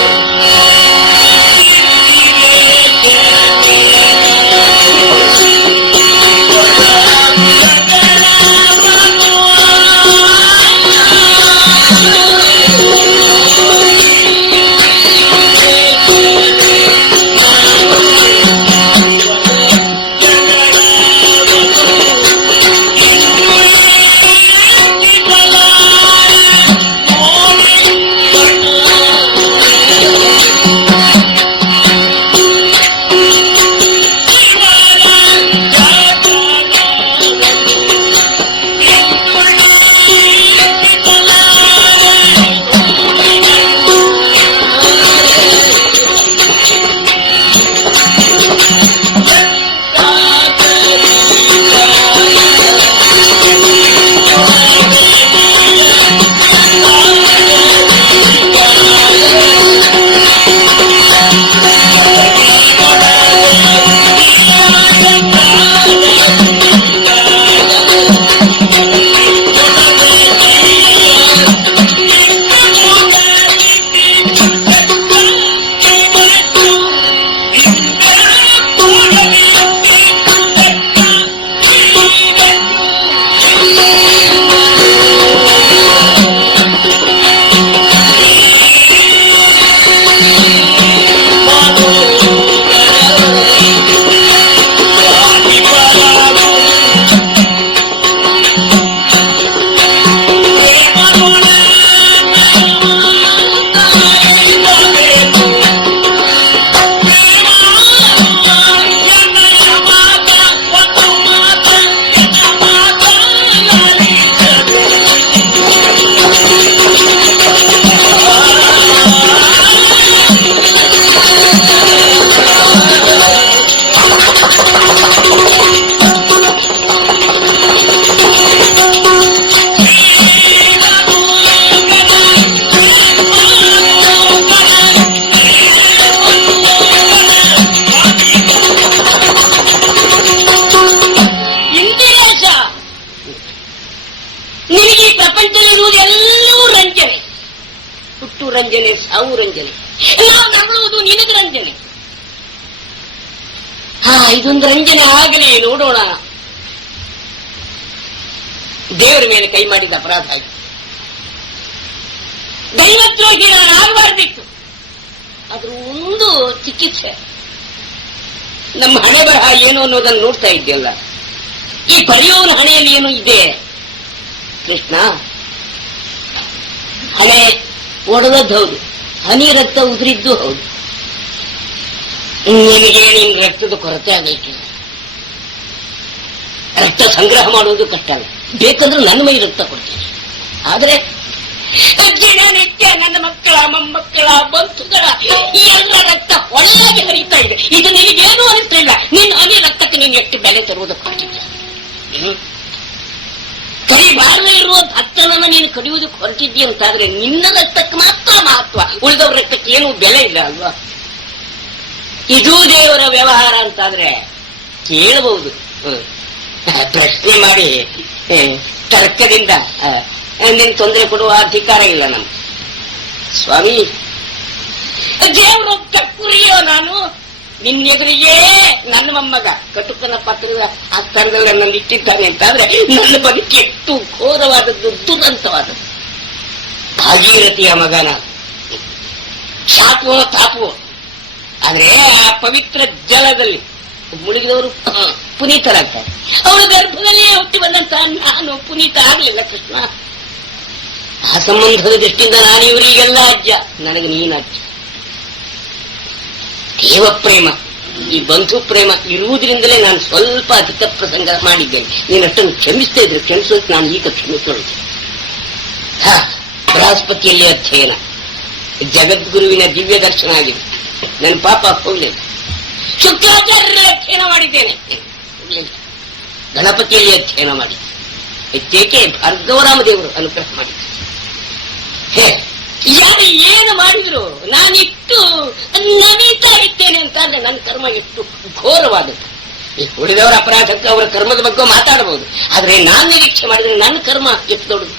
ರಂಜನೆ, ಸಾವು ರಂಜನೆ, ನಾವು ನಗಳುವುದು ನಿನಗೆ ರಂಜನೆ. ಇದೊಂದು ರಂಜನೆ ಆಗಲಿ ನೋಡೋಣ. ದೇವರ ಮೇಲೆ ಕೈ ಮಾಡಿದ ಅಪರಾಧ ಆಯ್ತು. ದೈವದ್ರೋಹಿ ನಾನು ಆಗಬಾರ್ದಿತ್ತು. ಅದ್ರ ಒಂದು ಚಿಕಿತ್ಸೆ, ನಮ್ಮ ಹಣೆ ಬರಹ ಏನು ಅನ್ನೋದನ್ನು ನೋಡ್ತಾ ಇದ್ದೆಲ್ಲ. ಈ ಬರೆಯೋನ ಹಣೆಯಲ್ಲಿ ಏನು ಇದೆ ಕೃಷ್ಣ? ಹಣೆ ಒಡೆದದ್ದು ಹೌದು, ಹನಿ ರಕ್ತ ಉದುರಿದ್ದು ಹೌದು. ನಿನಗೆ ನಿನ್ನ ರಕ್ತದ ಕೊರತೆ ಆಗೈತೆ. ರಕ್ತ ಸಂಗ್ರಹ ಮಾಡುವುದು ಕಷ್ಟ ಅಲ್ಲ, ಬೇಕಂದ್ರೆ ನನ್ನ ಮೈ ರಕ್ತ ಕೊಡ್ತೀನಿ. ಆದ್ರೆ ದಿನನಿತ್ಯ ನನ್ನ ಮಕ್ಕಳ ಮೊಮ್ಮಕ್ಕಳ ಬಂಧುಗಳ ಎಲ್ಲ ರಕ್ತ ಹೊಳೆಯಾಗಿ ಹರಿತಾ ಇದೆ. ಇದು ನಿನಗೇನು ಅನಿಸ್ತಿಲ್ಲ. ನಿನ್ನ ಹನಿ ರಕ್ತಕ್ಕೆ ನೀನು ಎಷ್ಟು ಬೆಲೆ ತರುವುದಕ್ಕಾಗಿಲ್ಲ. ಕಡಿಬಾರದೇ ಇರುವ ಭಕ್ತನನ್ನು ನೀನು ಕಡಿಯುವುದಕ್ಕೆ ಹೊರಟಿದ್ದೀಯ ಅಂತಾದ್ರೆ ನಿನ್ನ ರಕ್ತಕ್ಕೆ ಮಾತ್ರ ಮಹತ್ವ, ಉಳಿದವ್ರ ರಕ್ತಕ್ಕೆ ಏನೂ ಬೆಲೆ ಇಲ್ಲ ಅಲ್ವಾ? ಇದು ದೇವರ ವ್ಯವಹಾರ ಅಂತಾದ್ರೆ ಕೇಳಬಹುದು. ಪ್ರಶ್ನೆ ಮಾಡಿ ತರ್ಕದಿಂದ ನಿನ್ ತೊಂದರೆ ಕೊಡುವ ಅಧಿಕಾರ ಇಲ್ಲ ನಮ್ಗೆ. ಸ್ವಾಮಿ, ದೇವರೊಬ್ಬ ಕುರಿಯೋ ನಾನು ನಿನ್ನೆದುರಿಗೆ ನನ್ನ ಮೊಮ್ಮಗ ಕಟುಕನ ಪತ್ರದ ಆ ಸ್ಥಳದಲ್ಲಿ ನನ್ನಲ್ಲಿ ಇಟ್ಟಿದ್ದಾನೆ ಅಂತಾದ್ರೆ ನನ್ನ ಬದುಕಿ ಎಷ್ಟು ಘೋರವಾದದ್ದು, ದುರಂತವಾದದ್ದು. ಭಾಗೀರಥಿಯ ಮಗನ ಶಾಪವೋ ತಾಪವೋ. ಆದ್ರೆ ಆ ಪವಿತ್ರ ಜಲದಲ್ಲಿ ಮುಳುಗಿದವರು ಪುನೀತರಾಗ್ತಾರೆ. ಅವಳ ಗರ್ಭದಲ್ಲಿಯೇ ಹುಟ್ಟಿ ಬಂದಂತ ನಾನು ಪುನೀತ ಆಗ್ಲಿಲ್ಲ ಕೃಷ್ಣ. ಆ ಸಂಬಂಧದ ದೃಷ್ಟಿಯಿಂದ ನಾನು ಇವರಿಗೆಲ್ಲ ಅಜ್ಜ, ನನಗೆ ನೀನು ಅಜ್ಜ. ದೇವ ಪ್ರೇಮ, ಈ ಬಂಧು ಪ್ರೇಮ ಇರುವುದರಿಂದಲೇ ನಾನು ಸ್ವಲ್ಪ ಅಧಿಕ ಪ್ರಸಂಗ ಮಾಡಿದ್ದೇನೆ. ನೀನು ಅಷ್ಟನ್ನು ಕ್ಷಮಿಸ್ತಾ ಇದ್ರೆ ಕ್ಷಮಿಸೋದಕ್ಕೆ ನಾನು ಈಗ ಕ್ಷಮಿಸೋದು. ಬೃಹಸ್ಪತಿಯಲ್ಲಿ ಅಧ್ಯಯನ, ಜಗದ್ಗುರುವಿನ ದಿವ್ಯ ದರ್ಶನ ಆಗಿದೆ, ನನ್ನ ಪಾಪ ಹೋಗ್ಲಿಲ್ಲ. ಶುಕ್ರಾಚಾರ್ಯರ ಅಧ್ಯಯನ ಮಾಡಿದ್ದೇನೆ, ಗಣಪತಿಯಲ್ಲಿ ಅಧ್ಯಯನ ಮಾಡಿ, ಹೆಚ್ಚೇಕೆ ಭಾರ್ಗವರಾಮ ದೇವರು ಅನುಗ್ರಹ ಮಾಡಿ. ಯಾರು ಏನು ಮಾಡಿದ್ರು ನಾನಿಷ್ಟು ನವೀತಾ ಇದ್ದೇನೆ ಅಂತಾದ್ರೆ ನನ್ನ ಕರ್ಮ ಎಷ್ಟು ಘೋರವಾದದ್ದು. ಈ ಉಳಿದವರ ಅಪರಾಧಕ್ಕೆ ಅವರ ಕರ್ಮದ ಬಗ್ಗೆ ಮಾತಾಡಬಹುದು, ಆದ್ರೆ ನಾನು ನಿರೀಕ್ಷೆ ಮಾಡಿದ್ರೆ ನನ್ನ ಕರ್ಮ ಎಷ್ಟು ದೊಡ್ಡದು.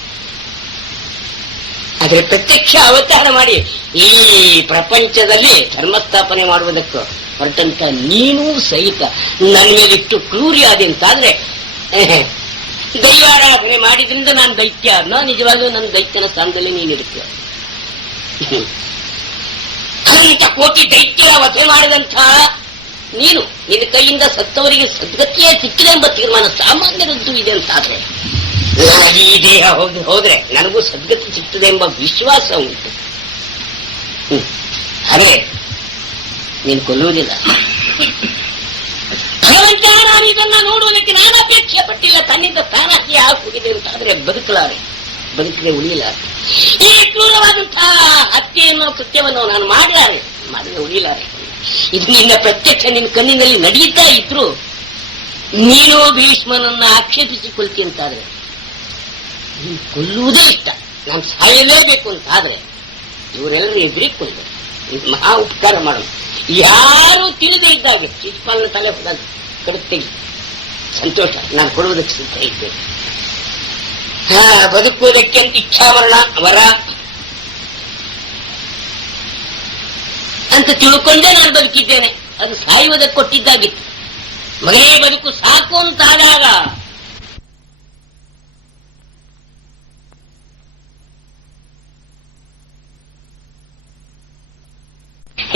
ಆದ್ರೆ ಪ್ರತ್ಯಕ್ಷ ಅವತಾರ ಮಾಡಿ ಈ ಪ್ರಪಂಚದಲ್ಲಿ ಧರ್ಮಸ್ಥಾಪನೆ ಮಾಡುವುದಕ್ಕೂ ಹೊರಟಂತ ನೀನೂ ಸಹಿತ ನನ್ನ ಮೇಲಿಟ್ಟು ಕ್ರೂರಿಯಾದೆ ಅಂತಾದ್ರೆ ದೈವಾರಾಧನೆ ಮಾಡಿದ್ರಿಂದ ನಾನು ದೈತ್ಯ ಅನ್ನೋ, ನಿಜವಾಗ್ಲೂ ನನ್ನ ದೈತ್ಯನ ಸ್ಥಾನದಲ್ಲಿ ನೀನಿರುತ್ತೀಯ. ಅನಂತ ಕೋಟಿ ದೈತ್ಯರ ವಧೆ ಮಾಡಿದಂಥ ನೀನು ನಿನ್ನ ಕೈಯಿಂದ ಸತ್ತವರಿಗೆ ಸದ್ಗತಿಯೇ ಸಿಕ್ಕಿದೆ ಎಂಬ ತೀರ್ಮಾನ ಸಾಮಾನ್ಯರದ್ದು ಇದೆ ಅಂತಾದ್ರೆ ನನಗೆ ಈ ದೇಹ ಹೋದ್ರೆ ನನಗೂ ಸದ್ಗತಿ ಸಿಗ್ತದೆ ಎಂಬ ವಿಶ್ವಾಸ ಉಂಟು. ಹಾಗೆ ನೀನು ಕೊಲ್ಲುವುದಿಲ್ಲ. ಭಗವಂತ ನಾನು ಇದನ್ನ ನೋಡುವುದಕ್ಕೆ ನಾನು ಅಪೇಕ್ಷೆ ಪಟ್ಟಿಲ್ಲ, ತನ್ನಿಂದ ತಾನಾಗಿ ಹೋಗಿದೆ ಅಂತಾದ್ರೆ ಬದುಕಲಾರೆ, ಬದುಕದೆ ಉಳಿಯಲಾರೆ. ಈ ಕ್ರೂರವಾದಂತಹ ಹತ್ಯೆಯನ್ನು ಕೃತ್ಯವನ್ನು ನಾನು ಮಾಡಲಾರೆ, ಮಾಡದೆ ಉಳಿಯಲಾರೆ. ಇದು ನಿನ್ನ ಪ್ರತ್ಯಕ್ಷ ನಿನ್ನ ಕಣ್ಣಿನಲ್ಲಿ ನಡೆಯುತ್ತಾ ಇದ್ರು ನೀನು ಭೀಷ್ಮನನ್ನ ಆಕ್ಷೇಪಿಸಿಕೊಳ್ತಿ ಅಂತಾದ್ರೆ ನೀನು ಕೊಲ್ಲುವುದೇ ಇಷ್ಟ, ನಾನು ಸಾಯಲೇಬೇಕು ಅಂತಾದ್ರೆ ಇವರೆಲ್ಲರೂ ಎದುರಿಕೊಂಡು ಮಹಾ ಉಪಕಾರ ಮಾಡೋದು. ಯಾರು ತಿಳಿದೇ ಇದ್ದಾಗ ಶಿಶುಪಾಲನ ತಲೆ ಕಡುತ್ತೆಗೆ ಸಂತೋಷ, ನಾನು ಕೊಡುವುದಕ್ಕೆ ಸಿದ್ಧ ಇದ್ದೇನೆ. ಬದುಕುವುದಕ್ಕೆ ಅಂತ ಇಚ್ಛಾಮರಣ ವರ ಅಂತ ತಿಳ್ಕೊಂಡೇ ನಾನು ಬದುಕಿದ್ದೇನೆ. ಅದು ಸಾಯುವುದಕ್ಕೆ ಕೊಟ್ಟಿದ್ದಾಗಿತ್ತು. ಮಗನೇ ಬದುಕು ಸಾಕು ಅಂತಾದಾಗ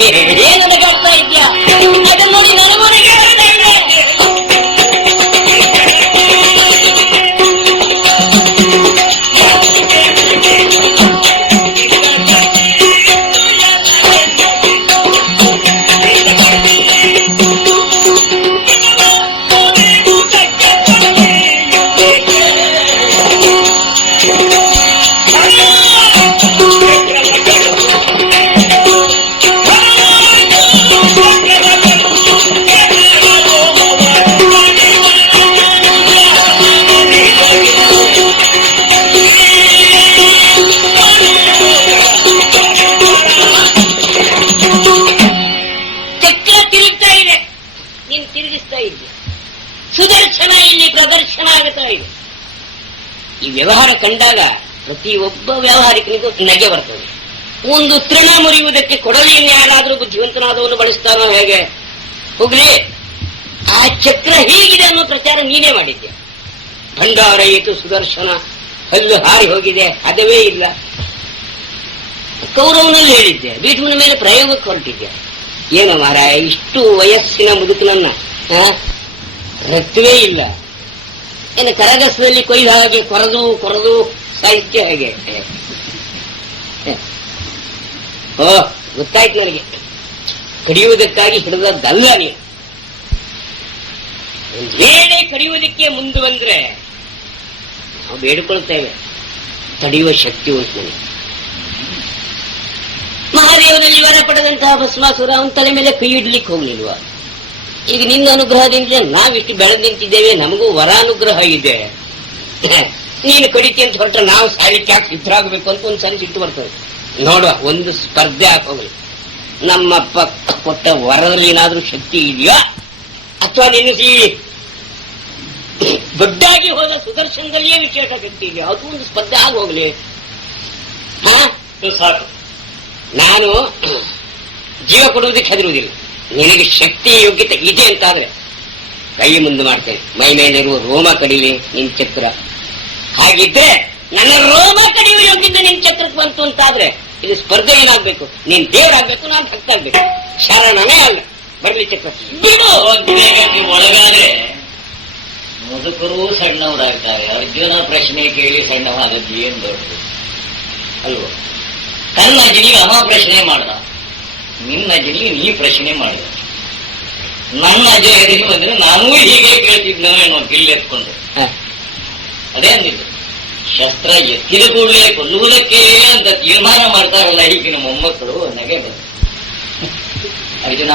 ಏನು ನಗಾಡ್ತಾ ಇದ್ಯಾ? ಅದನ್ನು ನೋಡಿ ನನಗೂ ನಗಾಡ್ತಾ ಇದೆ. ಸುದರ್ಶನ ಇಲ್ಲಿ ಪ್ರದರ್ಶನ ಆಗುತ್ತಾ ಇದೆ. ಈ ವ್ಯವಹಾರ ಕಂಡಾಗ ಪ್ರತಿಯೊಬ್ಬ ವ್ಯವಹಾರಿಕನಿಗೂ ನಗೆ ಬರ್ತದೆ. ಒಂದು ತೃಣ ಮುರಿಯುವುದಕ್ಕೆ ಕೊಡಲಿಯನ್ನು ಯಾರಾದರೂ ಬುದ್ಧಿವಂತನಾದವನು ಬಳಸ್ತಾನೋ ಹೇಗೆ? ಹೋಗ್ಲಿ, ಆ ಚಕ್ರ ಹೀಗಿದೆ ಅನ್ನೋ ಪ್ರಚಾರ ನೀನೇ ಮಾಡಿದ್ದೆ. ಭಂಡಾರ ಏತು ಸುದರ್ಶನ, ಹಲ್ಲು ಹಾರಿ ಹೋಗಿದೆ, ಹದವೇ ಇಲ್ಲ. ಕೌರವನಲ್ಲಿ ಹೇಳಿದ್ದೆ, ಭೀಷ್ಮನ ಮೇಲೆ ಪ್ರಯೋಗಕ್ಕೆ ಹೊರಟಿದ್ದೆ. ಏನು ಮಾರಾಯ, ಇಷ್ಟು ವಯಸ್ಸಿನ ಮುದುಕನನ್ನ ರಕ್ತವೇ ಇಲ್ಲ, ಏನು ಕರಗಸದಲ್ಲಿ ಕೊಯ್ದ ಹಾಗೆ ಕೊರೆದು ಸಾಹಿತ್ಯ ಹಾಗೆ. ಗೊತ್ತಾಯ್ತು ನನಗೆ. ಕಡಿಯುವುದಕ್ಕಾಗಿ ಹಿಡಿದದ್ದಲ್ಲ ನೀನು. ಒಂದು ವೇಳೆ ಕಡಿಯುವುದಕ್ಕೆ ಮುಂದೆ ಬಂದ್ರೆ ನಾವು ಬೇಡಿಕೊಳ್ತೇವೆ, ತಡೆಯುವ ಶಕ್ತಿ ಉಂಟು ನನಗೆ. ಮಹಾದೇವನಲ್ಲಿ ವರ ಪಡೆದಂತಹ ಭಸ್ಮಾಸುರ ಅವನ ತಲೆ ಮೇಲೆ ಕೈ ಇಡ್ಲಿಕ್ಕೆ ಹೋಗ್ಲಿಲ್ವಾ? ಈಗ ನಿನ್ನ ಅನುಗ್ರಹದಿಂದ ನಾವಿಷ್ಟು ಬೆಳೆದು ನಿಂತಿದ್ದೇವೆ, ನಮಗೂ ವರಾನುಗ್ರಹ ಇದೆ. ನೀನು ಕಡಿತಿ ಅಂತ ಹೊರಟ್ರೆ ನಾವು ಸಾಯಲಿಕ್ಕೆ ಯಾಕೆ ಸಿದ್ಧರಾಗಬೇಕು ಅಂತ ಒಂದು ಸರಿ ಸಿಟ್ಟು ಬರ್ತದೆ. ನೋಡುವ, ಒಂದು ಸ್ಪರ್ಧೆ ಹಾಕೋಗ್ಲಿ. ನಮ್ಮಪ್ಪ ಕೊಟ್ಟ ವರದಲ್ಲಿ ಏನಾದ್ರೂ ಶಕ್ತಿ ಇದೆಯಾ, ಅಥವಾ ನಿನ್ನಿಸಿ ದೊಡ್ಡಾಗಿ ಹೋದ ಸುದರ್ಶನದಲ್ಲಿಯೇ ವಿಶೇಷ ಶಕ್ತಿ ಇದೆಯಾ, ಅದು ಒಂದು ಸ್ಪರ್ಧೆ ಆಗೋಗ್ಲಿ. ಸಾಕು, ನಾನು ಜೀವ ಕೊಡುವುದಕ್ಕೆ ಹೆದರುವುದಿಲ್ಲ. ನಿನಗೆ ಶಕ್ತಿ ಯೋಗ್ಯತೆ ಇದೆ ಅಂತಾದ್ರೆ ಕೈ ಮುಂದೆ ಮಾಡ್ತೇನೆ. ಮೈ ಮೇಲಿರುವ ರೋಮ ಕಡಿಲಿ ನಿನ್ ಚಕ್ರ. ಹಾಗಿದ್ರೆ ನನ್ನ ರೋಮ ಕಡಿಯುವ ಯೋಗ್ಯತೆ ನಿನ್ ಚಕ್ರಕ್ಕೆ ಬಂತು ಅಂತಾದ್ರೆ ಇದು ಸ್ಪರ್ಧೆ ಏನಾಗ್ಬೇಕು? ನೀನ್ ದೇವರಾಗ್ಬೇಕು, ನಾನು ಭಕ್ತ ಆಗ್ಬೇಕು. ಶರಣನೇ ಅಲ್ಲ, ಬರ್ಲಿ ಚಕ್ರ ಬಿಡು. ಒಳಗಾದ್ರೆ ಮುದುಕರು ಸಣ್ಣವರಾಗ್ತಾರೆ. ಅರ್ಜುನ ಪ್ರಶ್ನೆ ಕೇಳಿ ಸಣ್ಣವಾದದ್ದು ಏನ್ ದೊಡ್ಡದು ಅಲ್ವಾ? ತನ್ನ ಅಜ್ಜಿಗೆ ಅವ ಪ್ರಶ್ನೆ ಮಾಡ್ದ, ನಿನ್ನ ಅಜ್ಜಿಗೆ ನೀ ಪ್ರಶ್ನೆ ಮಾಡಿದ. ನನ್ನ ಅಜ್ಜ ಎದುರಿಗೆ ಬಂದ್ರೆ ನಾನೂ ಹೀಗೆ ಕೇಳ್ತಿದ್ನೋ ಏನೋ ಗಿಲ್ಲೆತ್ಕೊಂಡು. ಅದೇ ಅಂದಿದ್ದು, ಶಸ್ತ್ರ ಎತ್ತಿದ ಕೂಡಲೇ ಕೊಲ್ಲುವುದಕ್ಕೆ ಅಂತ ತೀರ್ಮಾನ ಮಾಡ್ತಾರಲ್ಲ ಈಗಿನ ಮೊಮ್ಮಕ್ಕಳು. ನಗೆ ಬಂದು ಅರ್ಜುನ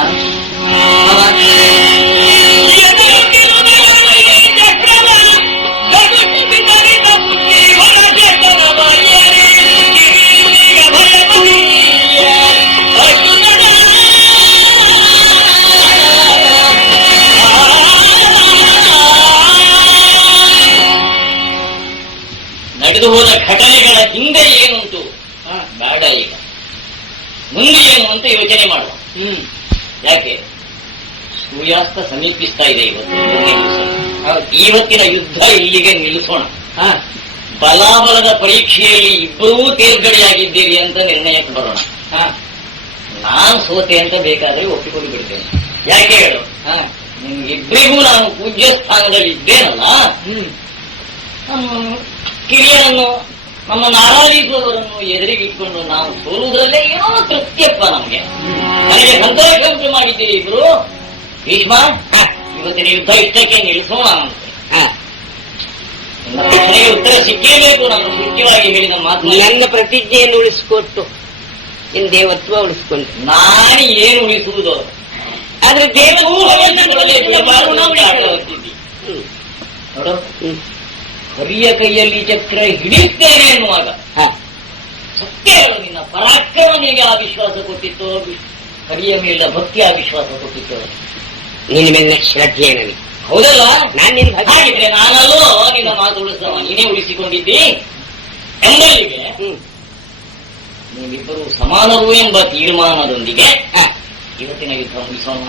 ನಡೆದು ಹೋದ ಘಟನೆಗಳ ಹಿಂದೆ ಏನುಂಟು ಬೇಡ, ಈಗ ಮುಂದೆ ಏನು ಅಂತ ಯೋಚನೆ ಮಾಡುವ. ಯಾಕೆ ಸೂರ್ಯಾಸ್ತ ಸಮೀಪಿಸ್ತಾ ಇದೆ. ಇವತ್ತಿನ ಯುದ್ಧ ಇಲ್ಲಿಗೆ ನಿಲ್ಲಿಸೋಣ. ಬಲಾಬಲದ ಪರೀಕ್ಷೆಯಲ್ಲಿ ಇಬ್ಬರೂ ತೇರ್ಗಡೆಯಾಗಿದ್ದೀರಿ ಅಂತ ನಿರ್ಣಯಕ್ಕೆ ಬರೋಣ. ನಾನು ಸೋತೆ ಅಂತ ಬೇಕಾದ್ರೆ ಒಪ್ಪಿಕೊಂಡು ಬಿಡ್ತೇನೆ. ಯಾಕೆ ಹೇಳು, ನಿಮ್ಗಿಬ್ಬರಿಗೂ ನಾನು ಪೂಜ್ಯ ಸ್ಥಾನದಲ್ಲಿ ಇದ್ದೇನಲ್ಲ. ಕಿರಿಯರನ್ನು, ನಮ್ಮನ್ನು ಆರಾಧಿಸುವವರನ್ನು ಎದುರಿಗಿಟ್ಕೊಂಡು ನಾವು ಸೋಲುವುದರಲ್ಲೇ ಏನೋ ತೃಪ್ತಿಯಪ್ಪ ನಮಗೆ. ನನಗೆ ಸಂತೋಷ ಉಂಟು ಮಾಡಿದ್ದೀರಿ ಇಬ್ರು. ಭೀಷ್ಮ, ಇವತ್ತಿನ ಯುದ್ಧ ಇಷ್ಟಕ್ಕೆ ನಿಲ್ಲಿಸೋಣ ಅಂತ. ನನ್ನ ಪ್ರಶ್ನೆಗೆ ಉತ್ತರ ಸಿಕ್ಕೇಬೇಕು. ನಾನು ಮುಖ್ಯವಾಗಿ ಹೇಳಿದ ಮಾತು, ನನ್ನ ಪ್ರತಿಜ್ಞೆಯನ್ನು ಉಳಿಸಿಕೊಟ್ಟು ನಿನ್ನ ದೇವತ್ವ ಉಳಿಸ್ಕೊಂಡು ನಾನು ಏನು ಉಳಿಸುವುದು? ಆದ್ರೆ ನೋಡು, ಹರಿಯ ಕೈಯಲ್ಲಿ ಚಕ್ರ ಹಿಡಿಯುತ್ತೇನೆ ಎನ್ನುವಾಗ ಸತ್ಯ ಹೇಳು, ನಿನ್ನ ಪರಾಕ್ರಮ ನಿನಗೆ ಆ ವಿಶ್ವಾಸ ಕೊಟ್ಟಿತ್ತು, ಹರಿಯ ಮೇಲಿನ ಭಕ್ತಿ ಆ ವಿಶ್ವಾಸ ಕೊಟ್ಟಿತ್ತು. ನಿನ್ನ ಮೇಲಿನ ಶ್ರದ್ಧೆ ನನಗೆ. ಹೌದಲ್ಲ? ನಾನು ನಿನ್ ಹಾಗಿದ್ರೆ ನಾನಲ್ಲೋ ನಿನ್ನ ಮಾತು ಉಳಿಸವ, ನೀನೇ ಉಳಿಸಿಕೊಂಡಿದ್ದಿ ಎಂಬಲ್ಲಿಗೆ ನೀವಿಬ್ಬರು ಸಮಾನರು ಎಂಬ ತೀರ್ಮಾನದೊಂದಿಗೆ ಇವತ್ತಿನ ಯುದ್ಧ ಮುಗಿಸೋಣ.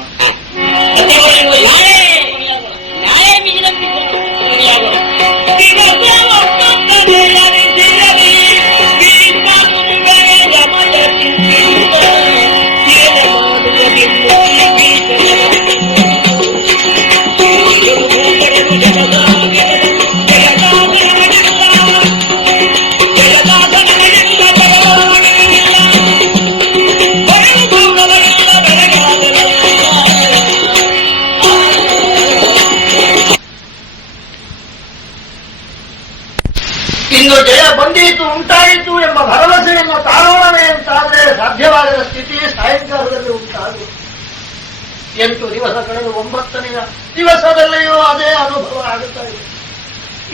ಇನ್ನು ಜಯ ಬಂದೀತು, ಉಂಟಾಯಿತು ಎಂಬ ಭರವಸೆಯನ್ನು ತಾಳೋಣವೇ ಅಂತಾದ್ರೆ ಸಾಧ್ಯವಾಗದ ಸ್ಥಿತಿ ಸಾಯಂಕಾಲದಲ್ಲಿ ಉಂಟಾಗುವುದು. 8 ದಿವಸ ಕಳೆದು 9ನೆಯ ದಿವಸದಲ್ಲಿಯೂ ಅದೇ ಅನುಭವ ಆಗುತ್ತಾ ಇದೆ.